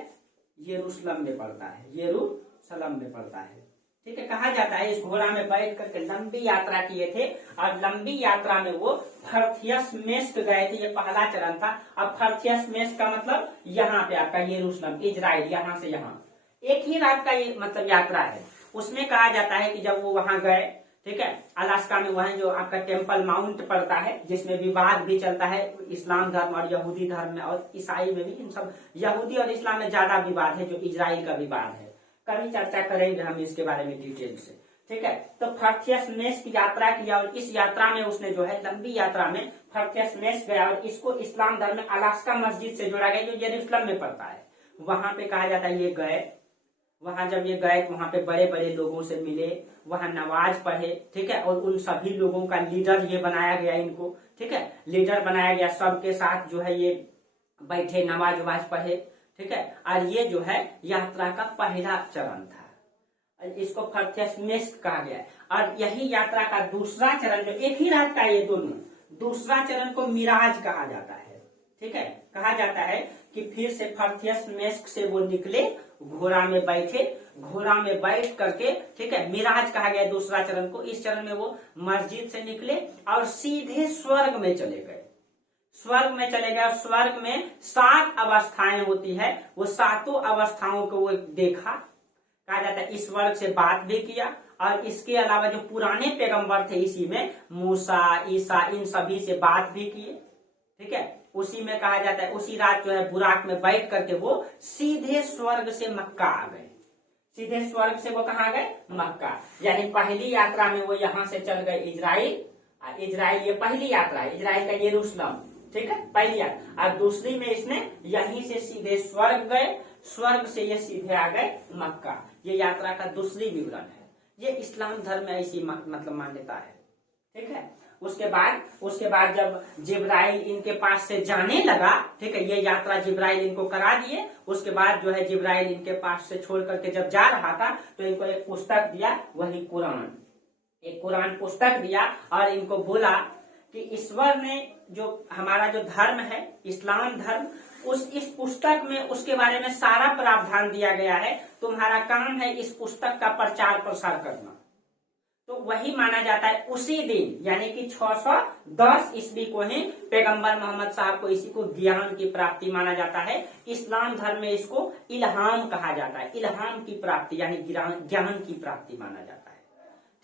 यरूशलेम में पड़ता है, यरूशलेम में पड़ता है। ठीक है, कहा जाता है इस घोड़ा में बैठ करके लंबी यात्रा किए थे, और लंबी यात्रा में वो फर्थियस मेस्क गए थे, ये पहला चरण था। अब फर्थियस मेस्क का मतलब यहाँ पे आपका यरूशलेम, इजराइल, यहाँ से यहाँ एक ही रात का ये मतलब यात्रा है। उसमें कहा जाता है कि जब वो वहां गए, ठीक है, अलास्का में वहां जो आपका टेम्पल माउंट पड़ता है, जिसमें विवाद भी चलता है इस्लाम धर्म और यहूदी धर्म में, और ईसाई में भी। इन सब यहूदी और इस्लाम में ज्यादा विवाद है, जो इजराइल का विवाद है। कभी चर्चा करेंगे हम इसके बारे में डिटेल से। ठीक है, तो फर्थियस मेस्क की यात्रा किया, और इस यात्रा में उसने जो है लंबी यात्रा में फर्थियस मेस्क गया, और इसको इस्लाम धर्म में अलास्का मस्जिद से जोड़ा गया जो यरूशलेम में पड़ता है। वहां पे कहा जाता है ये गए, वहां जब ये गए वहां पे बड़े बड़े लोगों से मिले, वहां नमाज पढ़े, ठीक है, और उन सभी लोगों का लीडर ये बनाया गया इनको, ठीक है, लीडर बनाया गया, सबके साथ जो है ये बैठे, नमाज वमाज पढ़े, ठीक है। और ये जो है यात्रा का पहला चरण था, इसको फर्थेसमेस्क कहा गया है। और यही यात्रा का दूसरा चरण, जो एक ही रात का ये दोनों, दूसरा चरण को मिराज कहा जाता है, ठीक है। कहा जाता है कि फिर से फर्थेसमेस्क से वो निकले, घोड़ा में बैठे, घोड़ा में बैठ करके, ठीक है, मिराज कहा गया दूसरा चरण को। इस चरण में वो मस्जिद से निकले और सीधे स्वर्ग में चले गए, स्वर्ग में चले गए। स्वर्ग में 7 अवस्थाएं होती है, वो 7 अवस्थाओं को वो देखा। कहा जाता है इस स्वर्ग से बात भी किया, और इसके अलावा जो पुराने पैगंबर थे इसी में, मूसा, ईसा, इन सभी से बात भी किए, ठीक है। उसी में कहा जाता है उसी रात जो है बुराक में बैठ करके वो सीधे स्वर्ग से मक्का आ गए, सीधे स्वर्ग से वो कहाँ गए, मक्का। यानी पहली यात्रा में वो यहाँ से चल गए इजराइल, इजराइल ये पहली यात्रा है, इजराइल का यरूशलेम, ठीक है, पहली यात्रा। और दूसरी में इसने यहीं से सीधे स्वर्ग गए, स्वर्ग से ये सीधे आ गए मक्का। ये यात्रा का दूसरी विवरण है। ये इस्लाम धर्म में ऐसी मतलब मान्यता है, ठीक है। उसके बाद जब जिब्राइल इनके पास से जाने लगा, ठीक है, ये यात्रा जिब्राइल इनको करा दिए। उसके बाद जो है जिब्राइल इनके पास से छोड़ करके जब जा रहा था तो इनको एक पुस्तक दिया, वही कुरान, एक कुरान पुस्तक दिया, और इनको बोला कि ईश्वर ने जो हमारा जो धर्म है इस्लाम धर्म, इस पुस्तक में उसके बारे में सारा प्रावधान दिया गया है। तुम्हारा काम है इस पुस्तक का प्रचार प्रसार करना। तो वही माना जाता है उसी दिन, यानी कि 610 ईस्वी को ही पैगंबर मोहम्मद साहब को इसी को ज्ञान की प्राप्ति माना जाता है। इस्लाम धर्म में इसको इल्हाम कहा जाता है, इल्हाम की प्राप्ति यानी ज्ञान की प्राप्ति माना जाता है,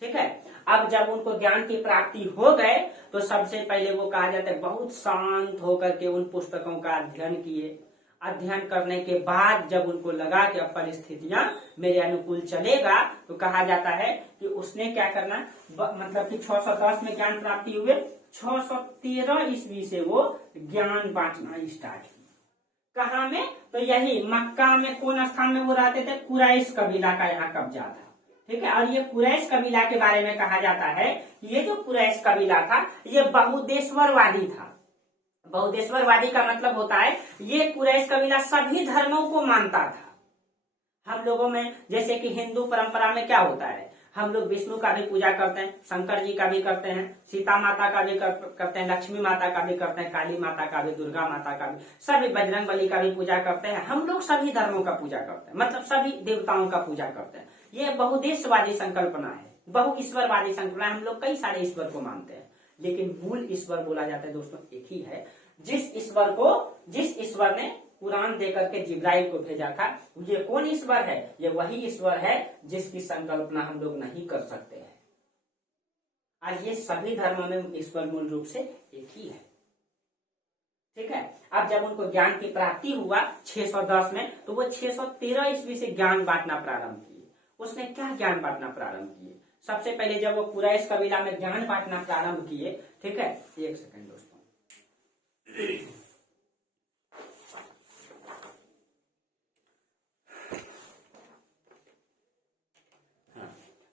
ठीक है। अब जब उनको ज्ञान की प्राप्ति हो गए तो सबसे पहले वो कहा जाता है बहुत शांत होकर के उन पुस्तकों का अध्ययन किए। अध्ययन करने के बाद जब उनको लगा कि अब परिस्थितियां मेरे अनुकूल चलेगा, तो कहा जाता है कि उसने क्या करना, मतलब कि 610 में ज्ञान प्राप्ति हुए, 613 ईस्वी से वो ज्ञान बांटना स्टार्ट किया। कहाँ में, तो यही मक्का में। कौन स्थान में वो रहते थे, कुरैश कबीला का यहाँ कब्जा था, ठीक है। और ये कुरैश कबीला के बारे में कहा जाता है कि ये जो कुरैश कबीला था ये बहुदेश्वरवादी था। बहुदेश्वरवादी का मतलब होता है ये कुरैश कबीला सभी धर्मों को मानता था। हम लोगों में जैसे कि हिंदू परंपरा में क्या होता है, हम लोग विष्णु का भी पूजा करते हैं, शंकर जी का भी करते हैं, सीता माता का भी करते हैं, लक्ष्मी माता का भी करते हैं, काली माता का भी, दुर्गा माता का भी, सभी बजरंग बली का भी पूजा करते हैं। हम लोग सभी धर्मों का पूजा करते हैं, मतलब सभी देवताओं का पूजा करते हैं। ये बहुदेशवादी संकल्पना है, बहु ईश्वरवादी संकल्पना है। हम लोग कई सारे ईश्वर को मानते हैं, लेकिन मूल ईश्वर बोला जाता है दोस्तों एक ही है। जिस ईश्वर ने कुरान देकर के जिब्राइल को भेजा था, ये कौन ईश्वर है, ये वही ईश्वर है जिसकी संकल्पना हम लोग नहीं कर सकते हैं। और ये सभी धर्मों में ईश्वर मूल रूप से एक ही है, ठीक है। अब जब उनको ज्ञान की प्राप्ति हुआ 610 में, तो वो 613 ईस्वी से ज्ञान बांटना प्रारंभ किए। उसने क्या ज्ञान बांटना प्रारंभ किए, सबसे पहले जब वो कुरैश कबीला में ज्ञान बांटना प्रारंभ किए, ठीक है, एक सेकंड दोस्तों,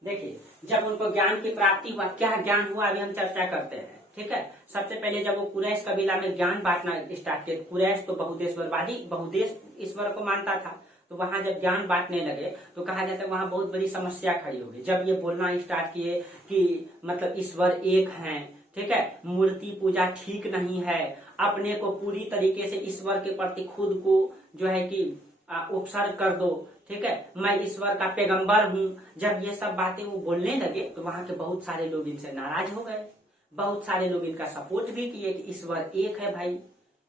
देखिए जब उनको ज्ञान की प्राप्ति हुआ, क्या ज्ञान हुआ अभी हम चर्चा करते हैं, ठीक है। सबसे पहले जब वो कुरैश कबीला में ज्ञान बांटना स्टार्ट किया, कुरैश तो बहुदेशवरवादी, बहुदेश ईश्वर को मानता था, तो वहां जब ज्ञान बांटने लगे तो कहा जाता है वहां बहुत बड़ी समस्या खड़ी होगी। जब ये बोलना स्टार्ट किए कि मतलब ईश्वर एक हैं, ठीक है, मूर्ति पूजा ठीक नहीं है, अपने को पूरी तरीके से ईश्वर के प्रति खुद को जो है कि उपसर्ग कर दो, ठीक है, मैं ईश्वर का पैगंबर हूँ। जब ये सब बातें वो बोलने लगे तो वहां के बहुत सारे लोग इनसे नाराज हो गए, बहुत सारे लोग इनका सपोर्ट भी किए कि ईश्वर एक है भाई,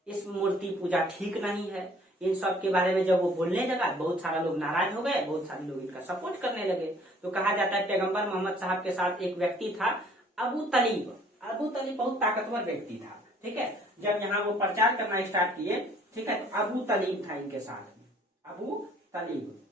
इस मूर्ति पूजा ठीक नहीं है। इन सब के बारे में जब वो बोलने लगा बहुत सारा लोग नाराज हो गए, बहुत सारे लोग इनका सपोर्ट करने लगे। तो कहा जाता है पैगंबर मोहम्मद साहब के साथ एक व्यक्ति था, अबू तलीब। अबू तलीब बहुत ताकतवर व्यक्ति था, ठीक है। जब यहाँ वो प्रचार करना स्टार्ट किए, ठीक है, तो अबू तलीब था इनके साथ में, अबू तलीब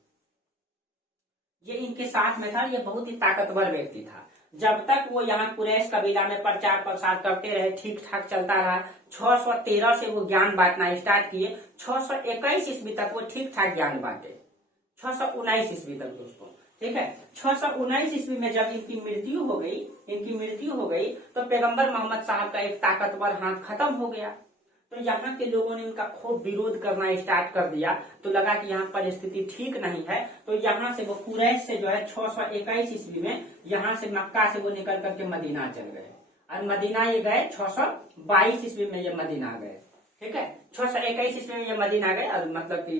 ये इनके साथ में था। ये बहुत ही ताकतवर व्यक्ति था। जब तक वो यहाँ कुरैश कबीला में प्रचार प्रसार करते रहे, ठीक ठाक चलता रहा। 613 से वो ज्ञान बांटना स्टार्ट किए, 621 ईस्वी तक वो ठीक ठाक ज्ञान बांटे। 619 ईस्वी तक दोस्तों। ठीक है, 619 ईस्वी में जब इनकी मृत्यु हो गई तो पैगंबर मोहम्मद साहब का एक ताकतवर हाथ खत्म हो गया। तो यहाँ के लोगों ने इनका खूब विरोध करना स्टार्ट कर दिया। तो लगा कि यहाँ पर स्थिति ठीक नहीं है, तो यहाँ से वो कुरैश से जो है 621 ईस्वी में यहाँ से मक्का से वो निकल करके मदीना चल गए, और मदीना ये गए 622 ईस्वी में ये मदीना गए। ठीक है, 621 ईस्वी में ये मदीना गए, और मतलब कि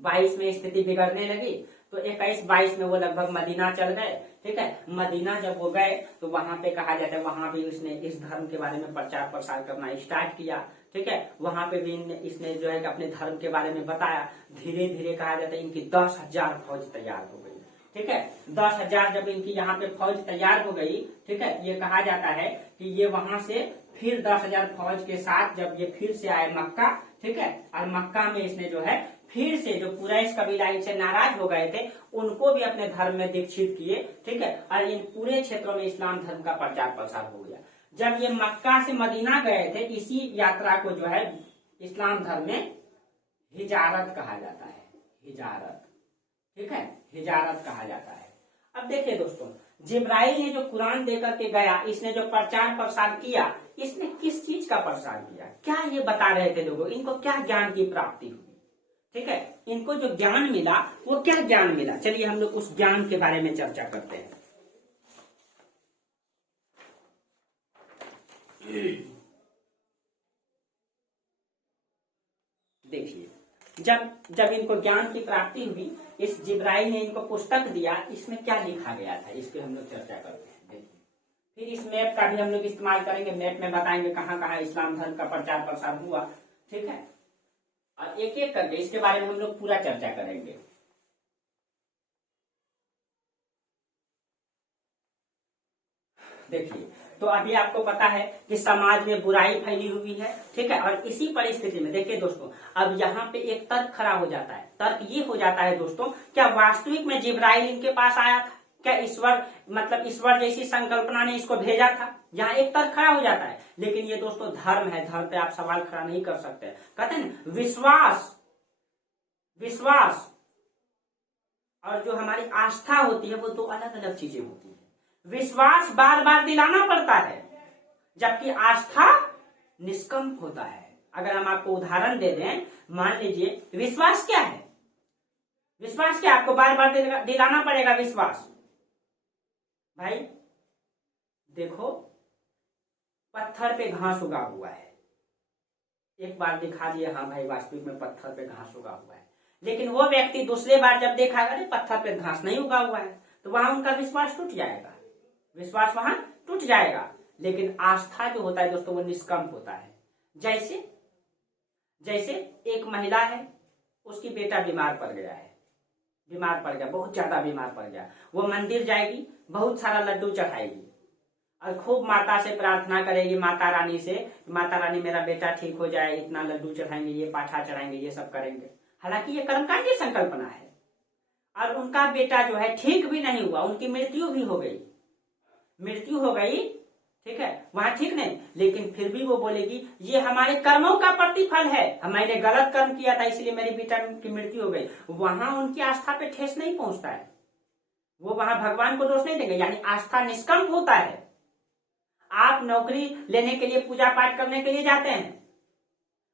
22 में स्थिति बिगड़ने लगी, तो 21-22 में वो लगभग मदीना चल गए। ठीक है, मदीना जब वो गए तो वहां पे कहा जाता है, वहां भी उसने इस धर्म के बारे में प्रचार प्रसार करना स्टार्ट किया। ठीक है, वहां पे भी इसने जो है कि अपने धर्म के बारे में बताया। धीरे धीरे कहा जाता है इनकी 10,000 फौज तैयार हो गई। ठीक है, 10,000 जब इनकी यहाँ पे फौज तैयार हो गई, ठीक है, ये कहा जाता है कि ये वहां से फिर 10,000 फौज के साथ जब ये फिर से आए मक्का, ठीक है, और मक्का में इसने जो है फिर से जो कुरैश कबीला इनसे नाराज हो गए थे उनको भी अपने धर्म में दीक्षित किए। ठीक है, और इन पूरे क्षेत्रों में इस्लाम धर्म का प्रचार प्रसार हो गया। जब ये मक्का से मदीना गए थे, इसी यात्रा को जो है इस्लाम धर्म में हिजारत कहा जाता है। हिजारत, ठीक है, हिजारत कहा जाता है। अब देखिए दोस्तों, जिब्राइल ने जो कुरान देकर के गया, इसने जो प्रचार प्रसार किया, इसने किस चीज का प्रसार किया, क्या ये बता रहे थे लोगों, इनको क्या ज्ञान की प्राप्ति हुई। ठीक है, इनको जो ज्ञान मिला वो क्या ज्ञान मिला, चलिए हम लोग उस ज्ञान के बारे में चर्चा करते हैं। देखिए, जब इनको ज्ञान की प्राप्ति हुई, इस जिब्राइल ने इनको पुस्तक दिया, इसमें क्या लिखा गया था, इस पे हम लोग चर्चा करते हैं। देखिए, फिर इस मैप का भी हम लोग इस्तेमाल करेंगे, मैप में बताएंगे कहाँ कहाँ इस्लाम धर्म का प्रचार प्रसार हुआ। ठीक है, और एक एक करके इसके बारे में हम लोग पूरा चर्चा करेंगे। देखिए, तो अभी आपको पता है कि समाज में बुराई फैली हुई है। ठीक है, और इसी परिस्थिति में देखिए दोस्तों, अब यहाँ पे एक तर्क खड़ा हो जाता है। तर्क ये हो जाता है दोस्तों, क्या वास्तविक में जिब्राइल इनके पास आया था, क्या ईश्वर मतलब ईश्वर जैसी संकल्पना ने इसको भेजा था, यहाँ एक तर्क खड़ा हो जाता है। लेकिन ये दोस्तों धर्म है, धर्म पे आप सवाल खड़ा नहीं कर सकते। कहते हैं विश्वास और जो हमारी आस्था होती है वो दो अलग अलग चीजें होती है। विश्वास बार बार दिलाना पड़ता है, जबकि आस्था निष्कंप होता है। अगर हम आपको उदाहरण दे दें, मान लीजिए विश्वास क्या है, विश्वास क्या, आपको बार बार दिलाना पड़ेगा विश्वास। भाई देखो, पत्थर पे घास उगा हुआ है, एक बार दिखा दिया हाँ भाई वास्तविक में पत्थर पे घास उगा हुआ है, लेकिन वो व्यक्ति दूसरे बार जब देखा अरे पत्थर पे घास नहीं उगा हुआ है, तो वहां उनका विश्वास टूट जाएगा, विश्वास वहां टूट जाएगा। लेकिन आस्था जो होता है दोस्तों वो निष्कंप होता है। जैसे एक महिला है, उसकी बेटा बीमार पड़ गया, बहुत ज्यादा बीमार पड़ गया, वो मंदिर जाएगी, बहुत सारा लड्डू चढ़ाएगी और खूब माता से प्रार्थना करेगी, माता रानी से, माता रानी मेरा बेटा ठीक हो जाए, इतना लड्डू चढ़ाएंगे, ये पाठा चढ़ाएंगे, ये सब करेंगे। हालांकि ये कर्मकांडी संकल्पना है, और उनका बेटा जो है ठीक भी नहीं हुआ, उनकी मृत्यु भी हो गई, ठीक है, वहां ठीक नहीं, लेकिन फिर भी वो बोलेगी ये हमारे कर्मों का प्रतिफल है, मैंने गलत कर्म किया था इसलिए मेरी बेटा की मृत्यु हो गई। वहां उनकी आस्था पे ठेस नहीं पहुंचता है, वो वहां भगवान को दोष नहीं देंगे, यानी आस्था निष्कंप होता है। आप नौकरी लेने के लिए, पूजा पाठ करने के लिए जाते हैं,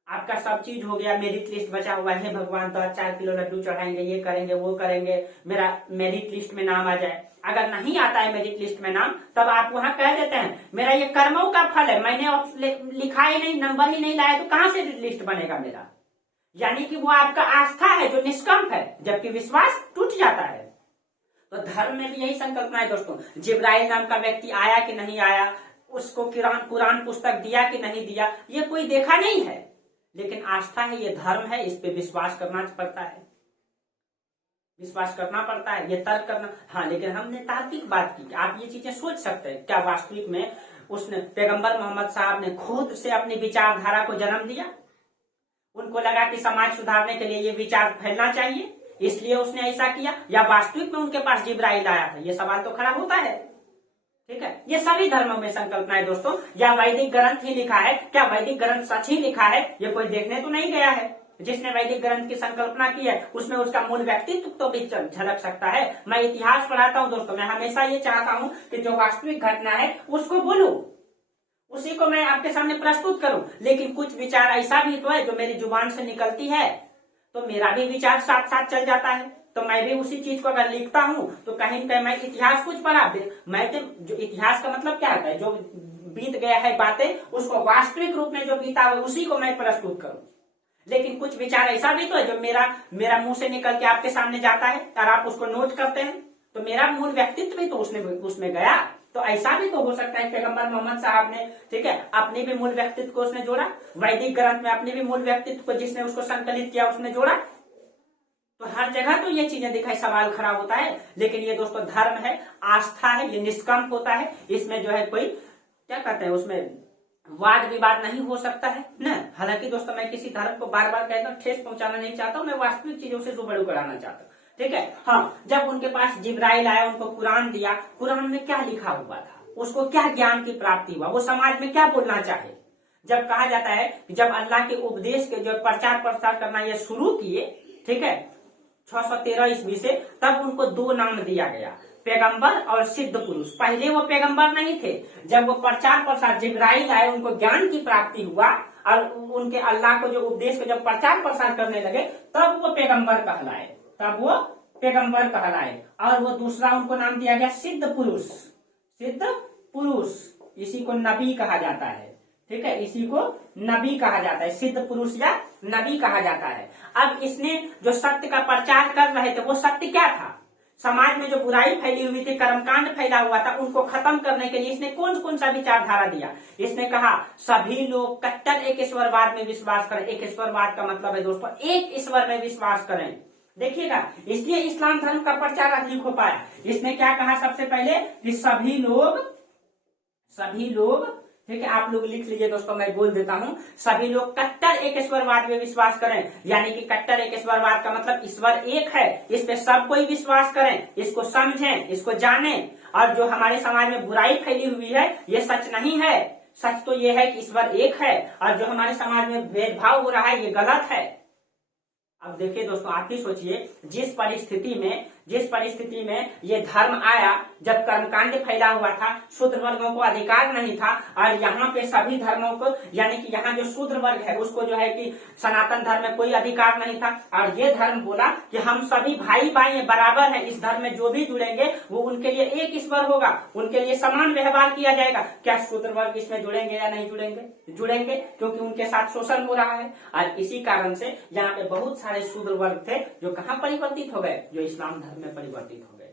आपका सब चीज हो गया, मेरिट लिस्ट बचा हुआ है, भगवान तो 4 किलो लड्डू चढ़ाएंगे, ये करेंगे वो करेंगे, मेरा मेरिट लिस्ट में नाम आ जाए। अगर नहीं आता है मेरिट लिस्ट में नाम, तब आप वहां कह देते हैं मेरा ये कर्मों का फल है, मैंने लिखा ही नहीं, नंबर ही नहीं लाया, तो कहां से लिस्ट बनेगा मेरा। यानी कि वो आपका आस्था है जो निष्कंप है, जबकि विश्वास टूट जाता है। तो धर्म में भी यही संकल्पना है दोस्तों। जिब्राइल नाम का व्यक्ति आया कि नहीं आया, उसको कुरान पुस्तक दिया कि नहीं दिया, ये कोई देखा नहीं है, लेकिन आस्था है, ये धर्म है, इस पे विश्वास करना पड़ता है, ये तर्क करना। हाँ, लेकिन हमने तार्किक बात की, आप ये चीजें सोच सकते हैं, क्या वास्तविक में उसने पैगंबर मोहम्मद साहब ने खुद से अपनी विचारधारा को जन्म दिया, उनको लगा कि समाज सुधारने के लिए ये विचार फैलना चाहिए, इसलिए उसने ऐसा किया, या वास्तविक में उनके पास जिब्राइल आया था, ये सवाल तो खड़ा होता है। ठीक है, ये सभी धर्मों में संकल्पना है दोस्तों। या वैदिक ग्रंथ ही लिखा है, क्या वैदिक ग्रंथ सच ही लिखा है, ये कोई देखने तो नहीं गया है, जिसने वैदिक ग्रंथ की संकल्पना की है उसमें उसका मूल व्यक्तित्व तो भी झलक सकता है। मैं इतिहास पढ़ाता हूँ दोस्तों, मैं हमेशा ये चाहता हूँ कि जो वास्तविक घटना है उसको बोलूं, उसी को मैं आपके सामने प्रस्तुत करूं। लेकिन कुछ विचार ऐसा भी तो है जो मेरी जुबान से निकलती है तो मेरा भी विचार साथ साथ चल जाता है, तो मैं भी उसी चीज को अगर लिखता हूं तो कहीं कहीं मैं इतिहास कुछ पढ़ा दे। मैं तो जो इतिहास का मतलब क्या होता है, जो बीत गया है बातें उसको वास्तविक रूप में जो बीता हुआ उसी को मैं प्रस्तुत करूं। लेकिन कुछ विचार ऐसा भी तो है जो मेरा मुंह से निकल के आपके सामने जाता है और आप उसको नोट करते हैं, तो मेरा मूल व्यक्तित्व भी तो उसमें गया। तो ऐसा भी तो हो सकता है पैगंबर मोहम्मद साहब ने, ठीक है, अपने भी मूल व्यक्तित्व को उसने जोड़ा, वैदिक ग्रंथ में अपने भी मूल व्यक्तित्व को जिसने उसको संकलित किया उसने जोड़ा। तो हर जगह तो ये चीजें दिखाई सवाल खड़ा होता है। लेकिन ये दोस्तों धर्म है, आस्था है, ये निष्कंप होता है, इसमें जो है कोई क्या कहते हैं उसमें वाद विवाद नहीं हो सकता है ना। हालांकि दोस्तों मैं किसी धर्म को बार बार कहता हूँ, ठेस पहुंचाना नहीं चाहता हूँ, मैं वास्तविक चीजों से रूबरू कराना चाहता हूँ, ठीक है। हाँ, जब उनके पास जिब्राइल आया, उनको कुरान दिया, कुरान में क्या लिखा हुआ था, उसको क्या ज्ञान की प्राप्ति हुआ, वो समाज में क्या बोलना चाहे। जब कहा जाता है कि जब अल्लाह के उपदेश के जो प्रचार प्रसार करना ये शुरू किए, ठीक है, 613 ईस्वी से, तब उनको 2 नाम दिया गया, पैगंबर और सिद्ध पुरुष। पहले वो पैगंबर नहीं थे, जब वो प्रचार प्रसार जिब्राइल आए, उनको ज्ञान की प्राप्ति हुआ और उनके अल्लाह को जो उपदेश को जब प्रचार प्रसार करने लगे तब वो पैगंबर कहलाए, तब वो पैगंबर कहलाए। और वो दूसरा उनको नाम दिया गया सिद्ध पुरुष, सिद्ध पुरुष, इसी को नबी कहा जाता है, ठीक है, इसी को नबी कहा जाता है, सिद्ध पुरुष या नबी कहा जाता है। अब इसने जो सत्य का प्रचार कर रहे थे वो सत्य क्या था, समाज में जो बुराई फैली हुई थी, कर्मकांड फैला हुआ था, उनको खत्म करने के लिए इसने कौन कौन सा विचारधारा दिया। इसने कहा सभी लोग कट्टर एक ईश्वरवाद में विश्वास करें। एक ईश्वरवाद का मतलब है दोस्तों एक ईश्वर में विश्वास करें। देखिएगा, इसलिए इस्लाम धर्म का प्रचार अधिक हो पाया। इसने क्या कहा सबसे पहले कि सभी लोग, ठीक है, आप लोग लिख लीजिए दोस्तों, मैं बोल देता हूं, सभी लोग कट्टर एक ईश्वरवाद में विश्वास करें। यानी कि कट्टर एक ईश्वरवाद का मतलब ईश्वर एक है, इस पे सब कोई विश्वास करें, इसको समझें, इसको जानें। और जो हमारे समाज में बुराई फैली हुई है ये सच नहीं है, सच तो ये है कि ईश्वर एक है, और जो हमारे समाज में भेदभाव हो रहा है ये गलत है। अब देखिए दोस्तों, आप ही सोचिए, जिस परिस्थिति में ये धर्म आया, जब कर्मकांड फैला हुआ था, शूद्र वर्गों को अधिकार नहीं था, और यहाँ पे सभी धर्मों को, यानी कि यहाँ जो शूद्र वर्ग है उसको जो है कि सनातन धर्म में कोई अधिकार नहीं था, और ये धर्म बोला कि हम सभी भाई भाई हैं, बराबर हैं, इस धर्म में जो भी जुड़ेंगे वो उनके लिए एक ईश्वर होगा, उनके लिए समान व्यवहार किया जाएगा। क्या शूद्र वर्ग इसमें जुड़ेंगे या नहीं जुड़ेंगे? जुड़ेंगे, क्योंकि उनके साथ शोषण हो रहा है। और इसी कारण से यहाँ पे बहुत सारे शूद्र वर्ग थे जो कहाँ परिवर्तित हो गए, जो इस्लाम धर्म में परिवर्तित हो गए,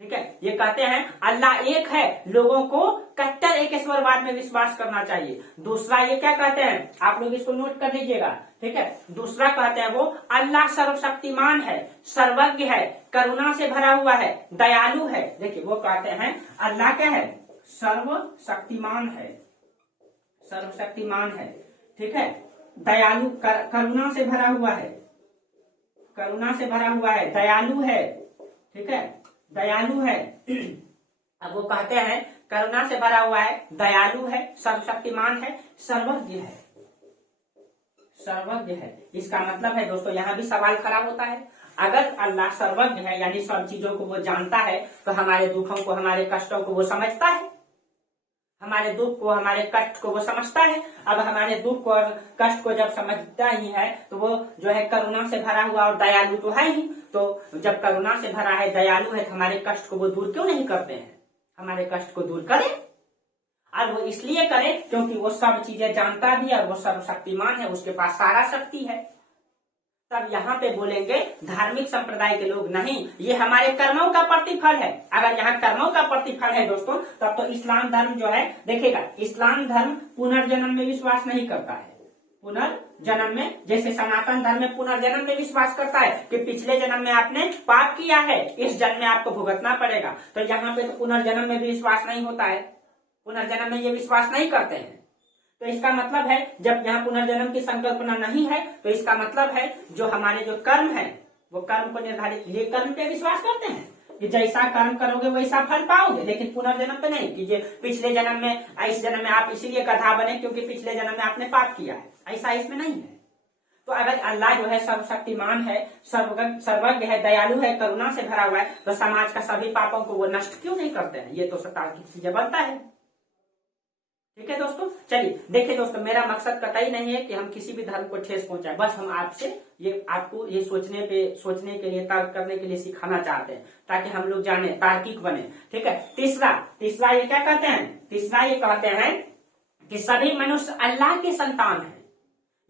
ठीक है। ये कहते हैं अल्लाह एक है, लोगों को कट्टर एक ईश्वरवाद में विश्वास करना चाहिए। दूसरा ये क्या कहते हैं, आप लोग इसको नोट कर लीजिएगा, ठीक है। दूसरा कहते हैं वो अल्लाह सर्वशक्तिमान है, सर्वज्ञ है, करुणा से भरा हुआ है, दयालु है। देखिए वो कहते हैं अल्लाह क्या है, सर्वशक्तिमान है, सर्वशक्तिमान है, ठीक है, दयालु, करुणा से भरा हुआ है, करुणा से भरा हुआ है, दयालु है, ठीक है, दयालु है। अब वो कहते हैं करुणा से भरा हुआ है, दयालु है, सर्वशक्तिमान है, सर्वज्ञ है, सर्वज्ञ है। इसका मतलब है दोस्तों यहाँ भी सवाल खड़ा होता है, अगर अल्लाह सर्वज्ञ है यानी सब चीजों को वो जानता है, तो हमारे दुखों को, हमारे कष्टों को वो समझता है, हमारे दुख को, हमारे कष्ट को वो समझता है। अब हमारे दुख को और कष्ट को जब समझता ही है तो वो जो है करुणा से भरा हुआ और दयालु तो है ही, तो जब करुणा से भरा है, दयालु है, तो हमारे कष्ट को वो दूर क्यों नहीं करते हैं, हमारे कष्ट को दूर करें। और वो इसलिए करे क्योंकि वो सब चीजें जानता भी है और वो सर्वशक्तिमान है, उसके पास सारा शक्ति है। तब यहाँ पे बोलेंगे धार्मिक संप्रदाय के लोग नहीं, ये हमारे कर्मों का प्रतिफल है। अगर यहाँ कर्मों का प्रतिफल है दोस्तों, तब तो इस्लाम धर्म जो है, देखिएगा, इस्लाम धर्म पुनर्जन्म में विश्वास नहीं करता है। पुनर्जन्म में, जैसे सनातन धर्म में पुनर्जन्म में विश्वास करता है कि पिछले जन्म में आपने पाप किया है, इस जन्म में आपको भुगतना पड़ेगा, तो यहाँ पे तो पुनर्जन्म में भी विश्वास नहीं होता है, पुनर्जन्म में ये विश्वास नहीं करते हैं। तो इसका मतलब है जब यहाँ पुनर्जन्म की संकल्पना नहीं है, तो इसका मतलब है जो हमारे जो कर्म है वो कर्म को निर्धारित, ये कर्म पे विश्वास करते हैं कि जैसा कर्म करोगे वैसा फल पाओगे, लेकिन पुनर्जन्म पे नहीं कि पिछले जन्म में, इस जन्म में आप इसीलिए गधा बने क्योंकि पिछले जन्म में आपने पाप किया है, ऐसा इसमें नहीं है। तो अगर अल्लाह जो है सर्वशक्तिमान है, सर्वज्ञ है, दयालु है, करुणा से भरा हुआ है, तो समाज का सभी पापों को वो नष्ट क्यों नहीं करते हैं? ये तो तार्किक चीजें बनता है। ठीक है दोस्तों, चलिए देखिए दोस्तों, मेरा मकसद कतई नहीं है कि हम किसी भी धर्म को ठेस पहुंचाए, बस हम आपसे ये आपको ये सोचने के लिए, तर्क करने के लिए सिखाना चाहते हैं, ताकि हम लोग जाने, तार्किक बने। ठीक है। तीसरा ये क्या कहते हैं? तीसरा ये कहते हैं कि सभी मनुष्य अल्लाह के संतान हैं,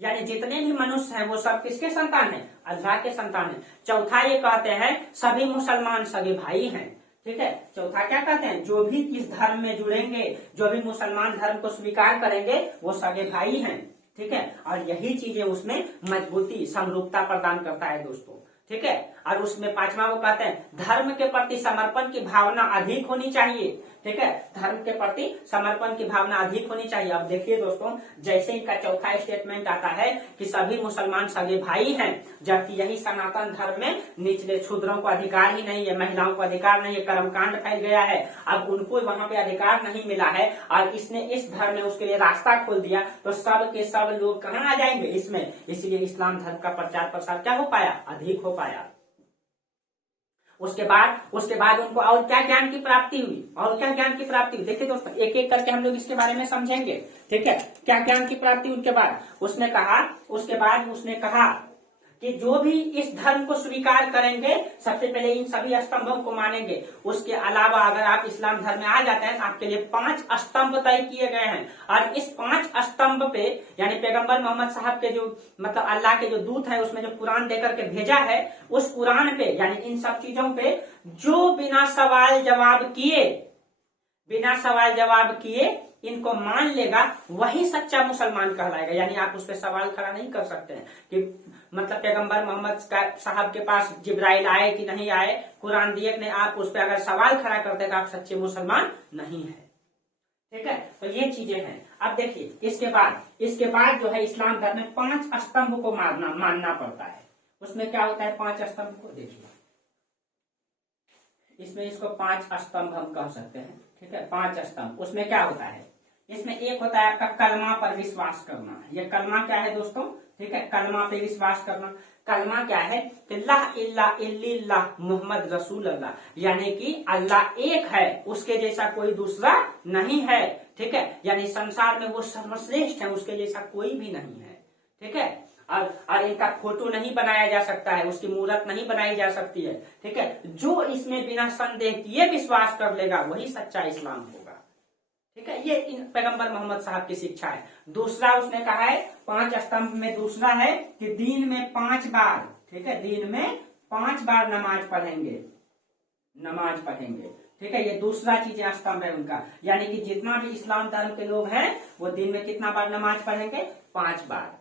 यानी जितने भी मनुष्य हैं वो सब किसके संतान हैं? अल्लाह के संतान हैं। चौथा ये कहते हैं सभी मुसलमान सगे भाई हैं। ठीक है। चौथा क्या कहते हैं? जो भी इस धर्म में जुड़ेंगे, जो भी मुसलमान धर्म को स्वीकार करेंगे, वो सगे भाई हैं। ठीक है। और यही चीजें उसमें मजबूती, समरूपता प्रदान करता है दोस्तों। ठीक है। और उसमें पांचवा वो कहते हैं धर्म के प्रति समर्पण की भावना अधिक होनी चाहिए। ठीक है। धर्म के प्रति समर्पण की भावना अधिक होनी चाहिए। अब देखिए दोस्तों, जैसे इनका चौथा स्टेटमेंट आता है कि सभी मुसलमान सगे भाई हैं, जबकि यही सनातन धर्म में निचले क्षुद्रों को अधिकार ही नहीं है, महिलाओं को अधिकार नहीं है, कर्मकांड फैल गया है, अब उनको वहां पे अधिकार नहीं मिला है, और इसने इस धर्म ने उसके लिए रास्ता खोल दिया, तो सब के सब लोग कहाँ आ जाएंगे इसमें? इसलिए इस्लाम धर्म का प्रचार प्रसार क्या हो पाया? अधिक हो पाया। उसके बाद उनको और क्या ज्ञान की प्राप्ति हुई? और क्या ज्ञान की प्राप्ति हुई? देखिए दोस्तों, एक एक करके हम लोग इसके बारे में समझेंगे। ठीक है। क्या ज्ञान की प्राप्ति उनके बाद? उसने कहा कि जो भी इस धर्म को स्वीकार करेंगे, सबसे पहले इन सभी स्तंभों को मानेंगे। उसके अलावा अगर आप इस्लाम धर्म में आ जाते हैं तो आपके लिए 5 स्तंभ तय किए गए हैं, और इस 5 स्तंभ पे, यानी पैगंबर मोहम्मद साहब के जो मतलब अल्लाह के जो दूत है, उसमें जो कुरान देकर के भेजा है, उस कुरान पे, यानी इन सब चीजों पे जो बिना सवाल जवाब किए इनको मान लेगा, वही सच्चा मुसलमान कहलाएगा। यानी आप उस पर सवाल खड़ा नहीं कर सकते हैं कि मतलब पैगंबर मोहम्मद साहब के पास जिब्राइल आए कि नहीं आए, कुरान दिए कि नहीं, आप उस पर अगर सवाल खड़ा करते हैं तो आप सच्चे मुसलमान नहीं है। ठीक है। तो ये चीजें हैं। अब देखिए, इसके बाद जो है इस्लाम धर्म में 5 स्तंभ को मानना पड़ता है। उसमें क्या होता है? 5 स्तंभ को देखिए, इसमें इसको 5 स्तंभ हम कह सकते हैं। ठीक है। 5 स्तंभ। उसमें क्या होता है? इसमें एक होता है आपका कलमा पर विश्वास करना। ये कलमा क्या है दोस्तों? ठीक है। कलमा पे विश्वास करना। कलमा क्या है? ला इल्ला इल्लल्लाह मुहम्मद रसूल अल्लाह, यानी कि अल्लाह एक है, उसके जैसा कोई दूसरा नहीं है। ठीक है। यानी संसार में वो सर्वश्रेष्ठ है, उसके जैसा कोई भी नहीं है। ठीक है। और इनका फोटो नहीं बनाया जा सकता है, उसकी मूर्त नहीं बनाई जा सकती है। ठीक है। जो इसमें बिना संदेह किए विश्वास कर लेगा, वही सच्चा इस्लाम होगा। ठीक है। ये इन पैगंबर मोहम्मद साहब की शिक्षा है। दूसरा उसने कहा है 5 स्तंभ में दूसरा है कि दिन में 5 बार, ठीक है, दिन में 5 बार नमाज पढ़ेंगे। ठीक है। ये दूसरा चीज स्तंभ है उनका, यानी कि जितना भी इस्लाम धर्म के लोग हैं वो दिन में कितना बार नमाज पढ़ेंगे? 5 बार।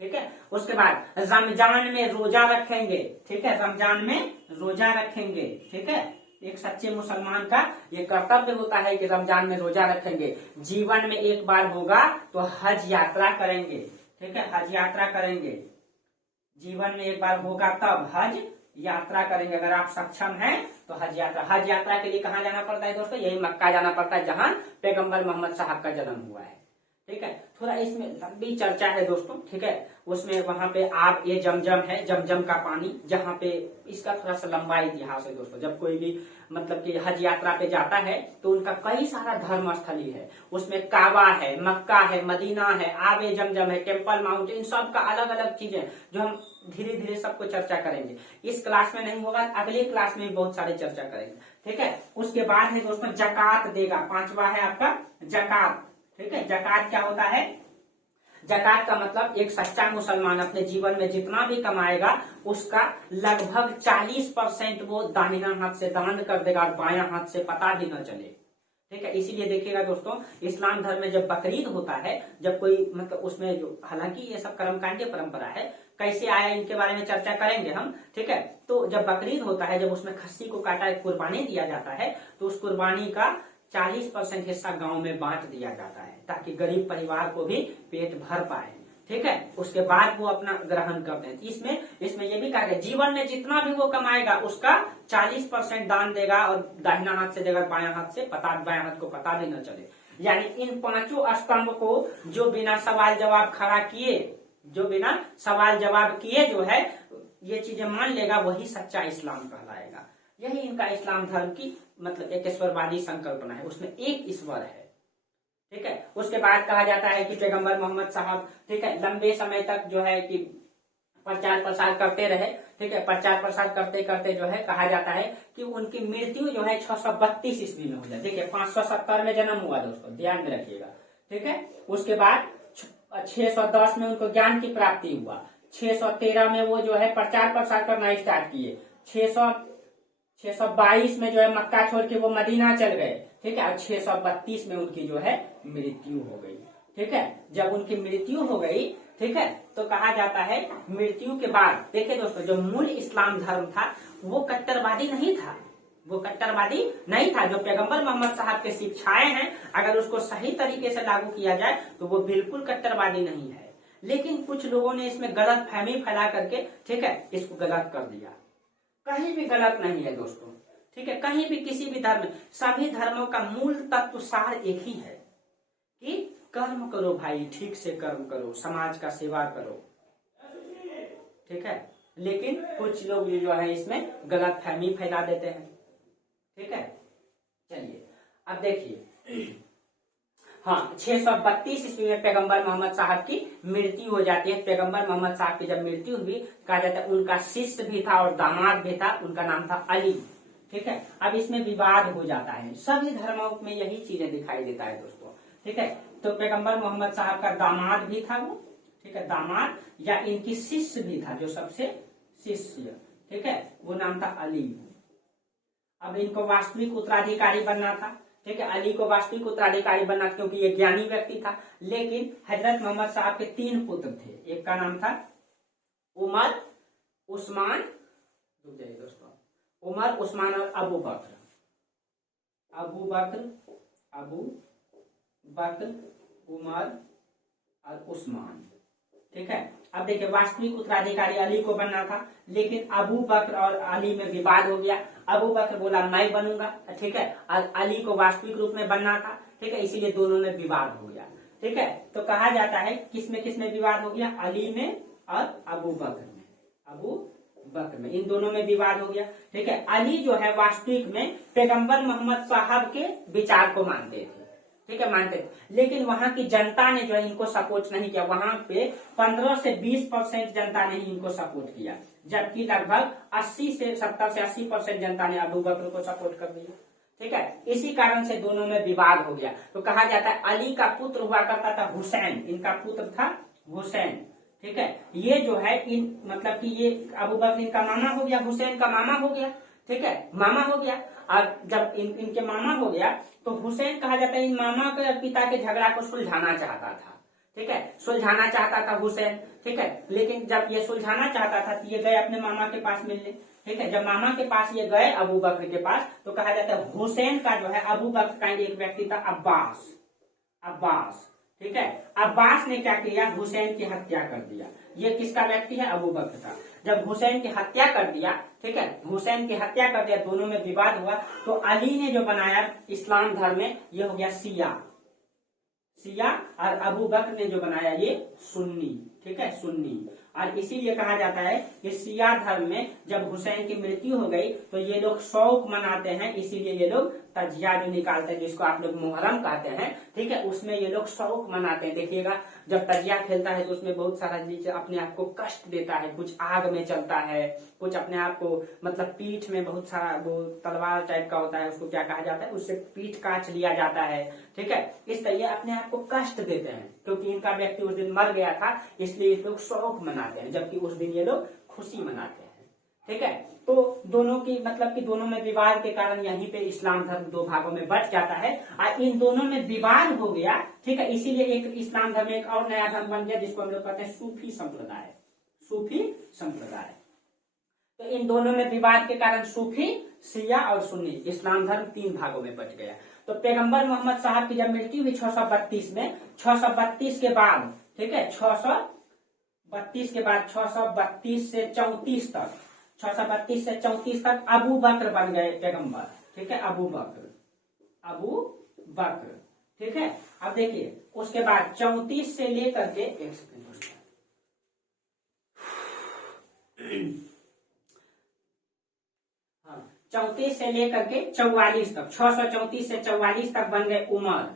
ठीक है। उसके बाद रमजान में रोजा रखेंगे। ठीक है। रमजान में रोजा रखेंगे। ठीक है। एक सच्चे मुसलमान का ये कर्तव्य होता है कि रमजान में रोजा रखेंगे। जीवन में एक बार होगा तो हज यात्रा करेंगे। ठीक है। हज यात्रा करेंगे, जीवन में एक बार होगा तब हज यात्रा करेंगे। अगर आप सक्षम हैं तो हज यात्रा के लिए कहाँ जाना पड़ता है दोस्तों? यही मक्का जाना पड़ता है, जहां पैगंबर मोहम्मद साहब का जन्म हुआ है। ठीक है। थोड़ा इसमें लंबी चर्चा है दोस्तों। ठीक है। उसमें वहां पे आप ये जमजम है, जमजम का पानी, जहां पे इसका थोड़ा सा लंबा इतिहास है दोस्तों। जब कोई भी मतलब कि हज यात्रा पे जाता है तो उनका कई सारा धर्म स्थली है, उसमें काबा है, मक्का है, मदीना है, आबे जमजम है, टेम्पल माउंट, इन सब का अलग अलग चीजें जो हम धीरे धीरे सबको चर्चा करेंगे। इस क्लास में नहीं होगा, अगले क्लास में बहुत सारी चर्चा करेंगे। ठीक है। उसके बाद है दोस्तों जकात देगा। 5वां है आपका जकात। ठीक है। जकात क्या होता है? जकात का मतलब एक सच्चा मुसलमान अपने जीवन में जितना भी कमाएगा उसका लगभग 40% वो दाहिना हाथ से दान कर देगा और बायां हाथ से पता भी न चले। ठीक है। इसीलिए देखिएगा दोस्तों, इस्लाम धर्म में जब बकरीद होता है, जब कोई मतलब उसमें जो, हालांकि ये सब कर्मकांडीय परंपरा है, कैसे आया इनके बारे में चर्चा करेंगे हम। ठीक है। तो जब बकरीद होता है, जब उसमें खस्सी को काटा कुर्बानी दिया जाता है, तो उस कुर्बानी का 40% हिस्सा गांव में बांट दिया जाता है, ताकि गरीब परिवार को भी पेट भर पाए। ठीक है। उसके बाद वो अपना ग्रहण करते हैं। इसमें ये भी कहा गया जीवन में जितना भी वो कमाएगा उसका 40% दान देगा, और दाहिना हाथ से देगा, बायां हाथ को पता भी न चले। यानी इन 5 स्तंभ को जो बिना सवाल जवाब खड़ा किए, जो बिना सवाल जवाब किए जो है ये चीजें मान लेगा वही सच्चा इस्लाम कहलाएगा। यही इनका इस्लाम धर्म की मतलब एक ईश्वरवादी संकल्पना है, उसमें एक ईश्वर है। ठीक है, उसके बाद कहा जाता है कि पैगंबर मोहम्मद साहब, ठीक है, लंबे समय तक जो है कि प्रचार प्रसार करते रहे। ठीक है, प्रचार प्रसार करते करते जो है कहा जाता है कि उनकी मृत्यु जो है 632 ईस्वी में हो जाए। देखिए 570 में जन्म हुआ दोस्तों, ध्यान में रखिएगा। ठीक है, उसके बाद 610 में उनको ज्ञान की प्राप्ति हुआ। 613 में वो जो है प्रचार प्रसार करना स्टार्ट किए। 622 में जो है मक्का छोड़ के वो मदीना चल गए। ठीक है, और 632 में उनकी जो है मृत्यु हो गई। ठीक है, जब उनकी मृत्यु हो गई, ठीक है, तो कहा जाता है मृत्यु के बाद, देखिए दोस्तों, जो मूल इस्लाम धर्म था वो कट्टरवादी नहीं था, वो कट्टरवादी नहीं था। जो पैगंबर मोहम्मद साहब के शिक्षाएं हैं, अगर उसको सही तरीके से लागू किया जाए तो वो बिल्कुल कट्टरवादी नहीं है। लेकिन कुछ लोगों ने इसमें गलत फहमी फैला करके, ठीक है, इसको गलत कर दिया। कहीं भी गलत नहीं है दोस्तों। ठीक है, कहीं भी किसी भी धर्म, सभी धर्मों का मूल तत्व सार एक ही है कि कर्म करो भाई, ठीक से कर्म करो, समाज का सेवा करो। ठीक है, लेकिन कुछ लोग जो है इसमें गलत फहमी फैला देते हैं। ठीक है, चलिए अब देखिए, हाँ, 632 ईस्वी में पैगंबर मोहम्मद साहब की मृत्यु हो जाती है। पैगंबर मोहम्मद साहब की जब मृत्यु हुई, कहा जाता है उनका शिष्य भी था और दामाद भी था, उनका नाम था अली। ठीक है, अब इसमें विवाद हो जाता है। सभी धर्मों में यही चीजें दिखाई देता है दोस्तों। ठीक है, तो पैगंबर मोहम्मद साहब का दामाद भी था वो, ठीक है, दामाद या इनकी शिष्य भी था, जो सबसे शिष्य, ठीक है, वो नाम था अली। अब इनको वास्तविक उत्तराधिकारी बनना था। ठीक है, अली को वास्तविक उत्तराधिकारी बनना, क्योंकि ये ज्ञानी व्यक्ति था। लेकिन हजरत मोहम्मद साहब के 3 पुत्र थे। एक का नाम था उमर, उस्मान, रुक जाइए दोस्तों, उमर, उस्मान और अबू बकर। अबू बकर, उमर और उस्मान। ठीक है, अब देखिए वास्तविक उत्तराधिकारी अली को बनना था, लेकिन अबू बकर और अली में विवाद हो गया। अबू बकर बोला मैं बनूंगा, ठीक है, और अली को वास्तविक रूप में बनना था। ठीक है, इसीलिए दोनों में विवाद हो गया। ठीक है, तो कहा जाता है किसमें विवाद हो गया, अली में और अबू बकर में। अबू बकर में, इन दोनों में विवाद हो गया। ठीक है, अली जो है वास्तविक में पैगंबर मोहम्मद साहब के विचार को मानते थे। ठीक है, मानते थे, लेकिन वहां की जनता ने जो है इनको सपोर्ट नहीं किया। वहां पे 15 से 20% जनता ने ही इनको सपोर्ट किया, जबकि लगभग 70 से 80% जनता ने अबू बकर को सपोर्ट कर दिया। ठीक है, इसी कारण से दोनों में विवाद हो गया। तो कहा जाता है अली का पुत्र हुआ करता था हुसैन, इनका पुत्र था हुसैन। ठीक है, ये जो है मतलब कि ये अबू बकर इनका मामा हो गया, हुसैन का मामा हो गया। ठीक है, मामा हो गया। और जब इनके मामा हो गया तो हुसैन कहा जाता है इन मामा के पिता के झगड़ा को सुलझाना चाहता था। ठीक है, सुलझाना चाहता था हुसैन। ठीक है, लेकिन जब ये सुलझाना चाहता था तो ये गए अपने मामा के पास मिलने। ठीक है, जब मामा के पास ये गए अबू बकर के पास, तो कहा जाता है हुसैन का जो है अबू बकर का एक व्यक्ति था अब्बास। ठीक है, अब्बास ने क्या किया, हुसैन की हत्या कर दिया। ये किसका व्यक्ति है, अबू बकर का। जब हुसैन की हत्या कर दिया, ठीक है, हुसैन की हत्या कर दिया, दोनों में विवाद हुआ। तो अली ने जो बनाया इस्लाम धर्म में, ये हो गया शिया, और अबू बकर ने जो बनाया ये सुन्नी। ठीक है, सुन्नी। और इसीलिए कहा जाता है कि शिया धर्म में जब हुसैन की मृत्यु हो गई तो ये लोग शौक मनाते हैं, इसीलिए ये लोग तजिया जो निकालते हैं, जिसको आप लोग मुहर्रम कहते हैं। ठीक है, उसमें ये लोग शौक मनाते हैं। देखिएगा जब तजिया खेलता है तो उसमें बहुत सारा चीज अपने आप को कष्ट देता है, कुछ आग में चलता है, कुछ अपने आप को मतलब पीठ में बहुत सारा वो तलवार टाइप का होता है, उसको क्या कहा जाता है, उससे पीठ काट लिया जाता है। ठीक है, इस तरह अपने आप को कष्ट देते हैं, क्योंकि इनका व्यक्ति उस दिन मर गया था, इसलिए लोग शौक मनाते हैं, जबकि उस दिन ये लोग खुशी मनाते हैं। ठीक है, तो दोनों की मतलब कि दोनों में विवाद के कारण यहीं पे इस्लाम धर्म 2 भागों में बट जाता है। और इन दोनों में विवाद हो गया। ठीक है, इसीलिए एक इस्लाम धर्म एक और नया धर्म बन गया, जिसको हम लोग कहते हैं सूफी संप्रदाय। तो इन दोनों में विवाद के कारण सूफी, शिया और सुन्नी इस्लाम धर्म 3 भागों में बट गया। तो पैगंबर मोहम्मद साहब की जब मृत्यु हुई 632 में, 632 के बाद, ठीक है, 632 के बाद 632 से 34 तक, 632 से 34 तक अबू बकर बन गए पैगंबर। ठीक है, अबू बकर। ठीक है, अब देखिए उसके बाद 34 से लेकर के, एक सेकंड, हाँ, 34 से लेकर के 44 तक, 634 से 44 तक बन गए उमर,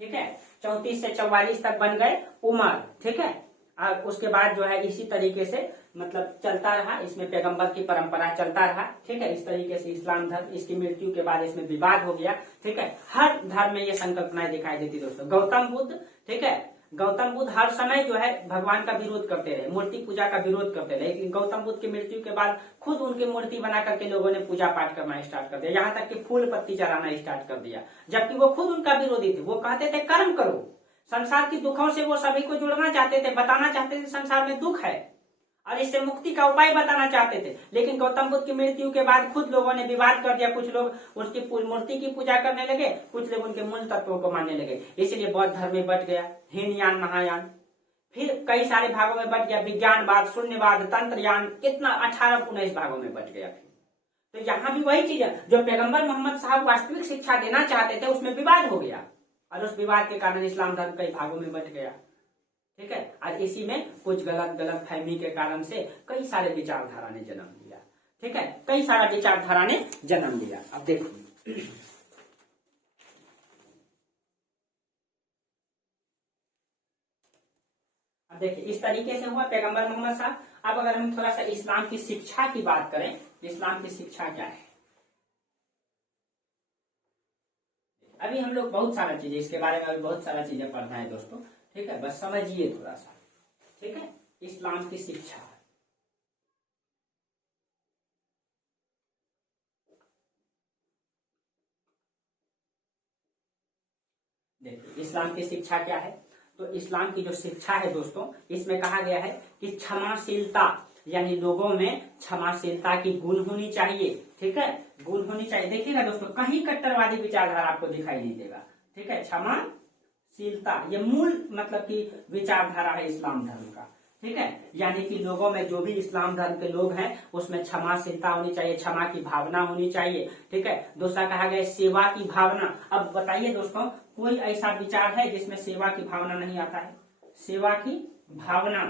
ठीक है। 34 से 44 तक बन गए उमर, ठीक है। और उसके बाद जो है इसी तरीके से मतलब चलता रहा, इसमें पैगंबर की परंपरा चलता रहा, ठीक है। इस तरीके से इस्लाम धर्म, इसकी मृत्यु के बाद इसमें विवाद हो गया, ठीक है। हर धर्म में ये संकल्पनाएं दिखाई देती दोस्तों। गौतम बुद्ध, ठीक है, गौतम बुद्ध हर समय जो है भगवान का विरोध करते रहे, मूर्ति पूजा का विरोध करते रहे, लेकिन गौतम बुद्ध की मृत्यु के बाद खुद उनकी मूर्ति बना करके लोगों ने पूजा पाठ करना स्टार्ट कर दिया, यहाँ तक कि फूल पत्ती चढ़ाना स्टार्ट कर दिया, जबकि वो खुद उनका विरोधी थे। वो कहते थे कर्म करो, संसार की दुखों से वो सभी को जुड़ना चाहते थे, बताना चाहते थे संसार में दुख है और इससे मुक्ति का उपाय बताना चाहते थे। लेकिन गौतम बुद्ध की मृत्यु के बाद खुद लोगों ने विवाद कर दिया, कुछ लोग उसकी मूर्ति की पूजा करने लगे, कुछ लोग उनके मूल तत्वों को मानने लगे। इसलिए बौद्ध धर्म में बट गया हीनयान महायान, फिर कई सारे भागों में बट गया, विज्ञानवाद, शून्यवाद, तंत्रयान, कितना 18-19 भागों में बट गया। तो यहाँ भी वही चीज है, जो पैगंबर मोहम्मद साहब वास्तविक शिक्षा देना चाहते थे उसमें विवाद हो गया और उस विवाद के कारण इस्लाम धर्म कई भागों में बट गया, ठीक है। और इसी में कुछ गलत फहमी के कारण से कई सारे विचारधारा ने जन्म लिया, ठीक है, कई सारा विचारधारा ने जन्म लिया। अब देखो देखिए इस तरीके से हुआ पैगंबर मोहम्मद साहब। अब अगर हम थोड़ा सा इस्लाम की शिक्षा की बात करें, इस्लाम की शिक्षा क्या है, अभी हम लोग बहुत सारा चीजें इसके बारे में अभी बहुत सारा चीजें पढ़ना है दोस्तों, ठीक है, बस समझिए थोड़ा सा, ठीक है। इस्लाम की शिक्षा, देखिए इस्लाम की शिक्षा क्या है। तो इस्लाम की जो शिक्षा है दोस्तों, इसमें कहा गया है कि क्षमाशीलता, यानी लोगों में क्षमाशीलता की गुण होनी चाहिए, ठीक है, गुण होनी चाहिए। देखिएगा दोस्तों कहीं कट्टरवादी विचारधारा आपको दिखाई नहीं देगा, ठीक है। क्षमाशीलता ये मूल मतलब की विचारधारा है इस्लाम धर्म का, ठीक है। यानी कि लोगों में जो भी इस्लाम धर्म के लोग हैं उसमें क्षमाशीलता होनी चाहिए, क्षमा की भावना होनी चाहिए, ठीक है। दूसरा कहा गया सेवा की भावना। अब बताइए दोस्तों कोई ऐसा विचार है जिसमें सेवा की भावना नहीं आता है? सेवा की भावना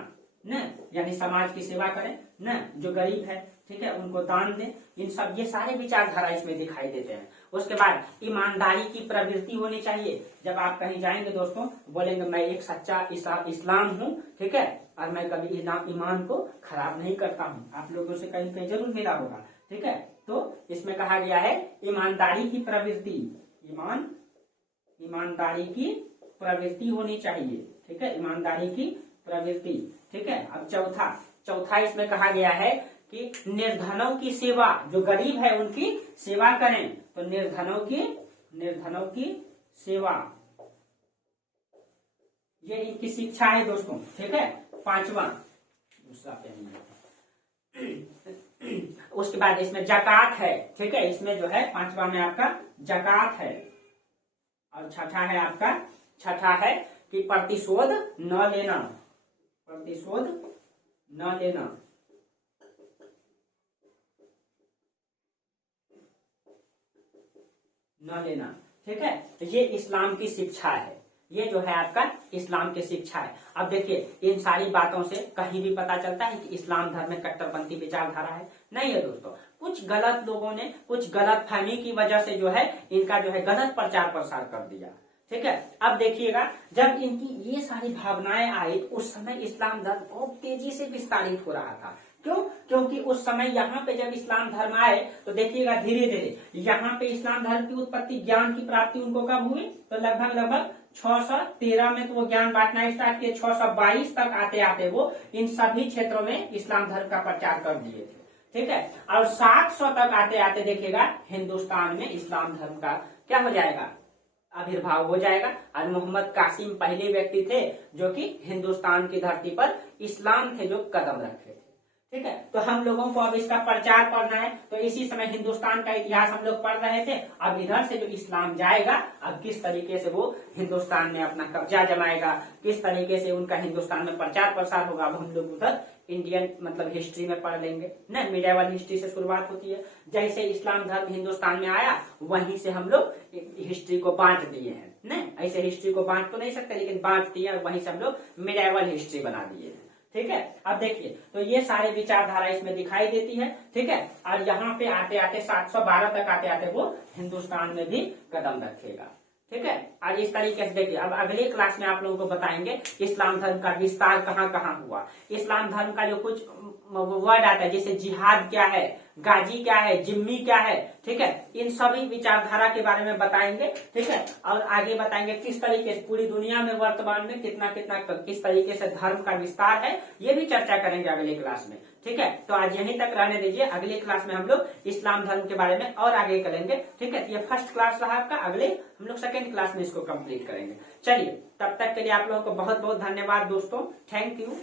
न, यानी समाज की सेवा करें न, जो गरीब है, ठीक है, उनको दान दें, इन सब ये सारे विचारधारा इसमें दिखाई देते हैं। उसके बाद ईमानदारी की प्रवृत्ति होनी चाहिए। जब आप कहीं जाएंगे दोस्तों बोलेंगे मैं एक सच्चा इस्लाम हूँ, ठीक है, और मैं कभी ईमान को खराब नहीं करता हूँ, आप लोगों से कहीं कहीं जरूर मिला होगा, ठीक है। तो इसमें कहा गया है ईमानदारी की प्रवृत्ति, ईमानदारी की प्रवृत्ति होनी चाहिए, ठीक है, ईमानदारी की प्रवृत्ति, ठीक है। अब चौथा इसमें कहा गया है कि निर्धनों की सेवा, जो गरीब है उनकी सेवा करें, तो निर्धनों की सेवा, ये इनकी शिक्षा है दोस्तों, ठीक है। पांचवा, दूसरा उसके बाद इसमें जकात है, ठीक है, इसमें जो है पांचवा में आपका जकात है। और छठा है कि प्रतिशोध न लेना, प्रतिशोध न लेना, ठीक है। ये इस्लाम की शिक्षा है, ये जो है आपका इस्लाम की शिक्षा है। अब देखिए इन सारी बातों से कहीं भी पता चलता है कि इस्लाम धर्म में कट्टरपंथी विचारधारा है? नहीं है दोस्तों। कुछ गलत लोगों ने कुछ गलत फहमी की वजह से जो है इनका जो है गलत प्रचार प्रसार कर दिया, ठीक है। अब देखिएगा जब इनकी ये सारी भावनाएं आई उस समय इस्लाम धर्म बहुत तेजी से विस्तारित हो रहा था। क्यों? क्योंकि उस समय यहाँ पे जब इस्लाम धर्म आए तो देखिएगा धीरे धीरे यहाँ पे इस्लाम धर्म की उत्पत्ति, ज्ञान की प्राप्ति उनको कब हुई? तो लगभग 613 में तो वो ज्ञान बांटना स्टार्ट किए, 622 तक आते आते वो इन सभी क्षेत्रों में इस्लाम धर्म का प्रचार कर दिए थे, ठीक है। और 700 तक आते आते देखिएगा हिंदुस्तान में इस्लाम धर्म का क्या हो जाएगा? आविर्भाव हो जाएगा। और मोहम्मद कासिम पहले व्यक्ति थे जो कि हिंदुस्तान की धरती पर इस्लाम थे जो कदम रखे थे, ठीक है। तो हम लोगों को अब इसका प्रचार पढ़ना है, तो इसी समय हिंदुस्तान का इतिहास हम लोग पढ़ रहे थे। अब इधर से जो इस्लाम जाएगा, अब किस तरीके से वो हिंदुस्तान में अपना कब्जा जमाएगा, किस तरीके से उनका हिंदुस्तान में प्रचार प्रसार होगा, अब हम लोग उधर इंडियन मतलब हिस्ट्री में पढ़ लेंगे न। मीडियावल हिस्ट्री से शुरुआत होती है। जैसे इस्लाम धर्म हिंदुस्तान में आया वहीं से हम लोग हिस्ट्री को बांट दिए हैं न। ऐसे हिस्ट्री को बांट तो नहीं सकते लेकिन बांट दिए और वहीं से हम लोग मीडियावल हिस्ट्री बना दिए हैं, ठीक है। अब देखिए, तो ये सारे विचारधारा इसमें दिखाई देती है, ठीक है। और यहाँ पे आते आते 712 तक आते आते वो हिंदुस्तान में भी कदम रखेगा, ठीक है। और इस तरीके से देखिए, अब अगले क्लास में आप लोगों को बताएंगे इस्लाम धर्म का विस्तार कहाँ कहाँ हुआ, इस्लाम धर्म का जो कुछ वर्ड आता है, जैसे जिहाद क्या है, गाजी क्या है, जिम्मी क्या है, ठीक है, इन सभी विचारधारा के बारे में बताएंगे, ठीक है। और आगे बताएंगे किस तरीके से पूरी दुनिया में वर्तमान में कितना कितना किस तरीके से धर्म का विस्तार है, ये भी चर्चा करेंगे अगले क्लास में, ठीक है। तो आज यहीं तक रहने दीजिए, अगले क्लास में हम लोग इस्लाम धर्म के बारे में और आगे करेंगे, ठीक है। ये फर्स्ट क्लास रहा आपका, अगले हम लोग सेकेंड क्लास में इसको कंप्लीट करेंगे। चलिए, तब तक के लिए आप लोगों को बहुत बहुत धन्यवाद दोस्तों, थैंक यू।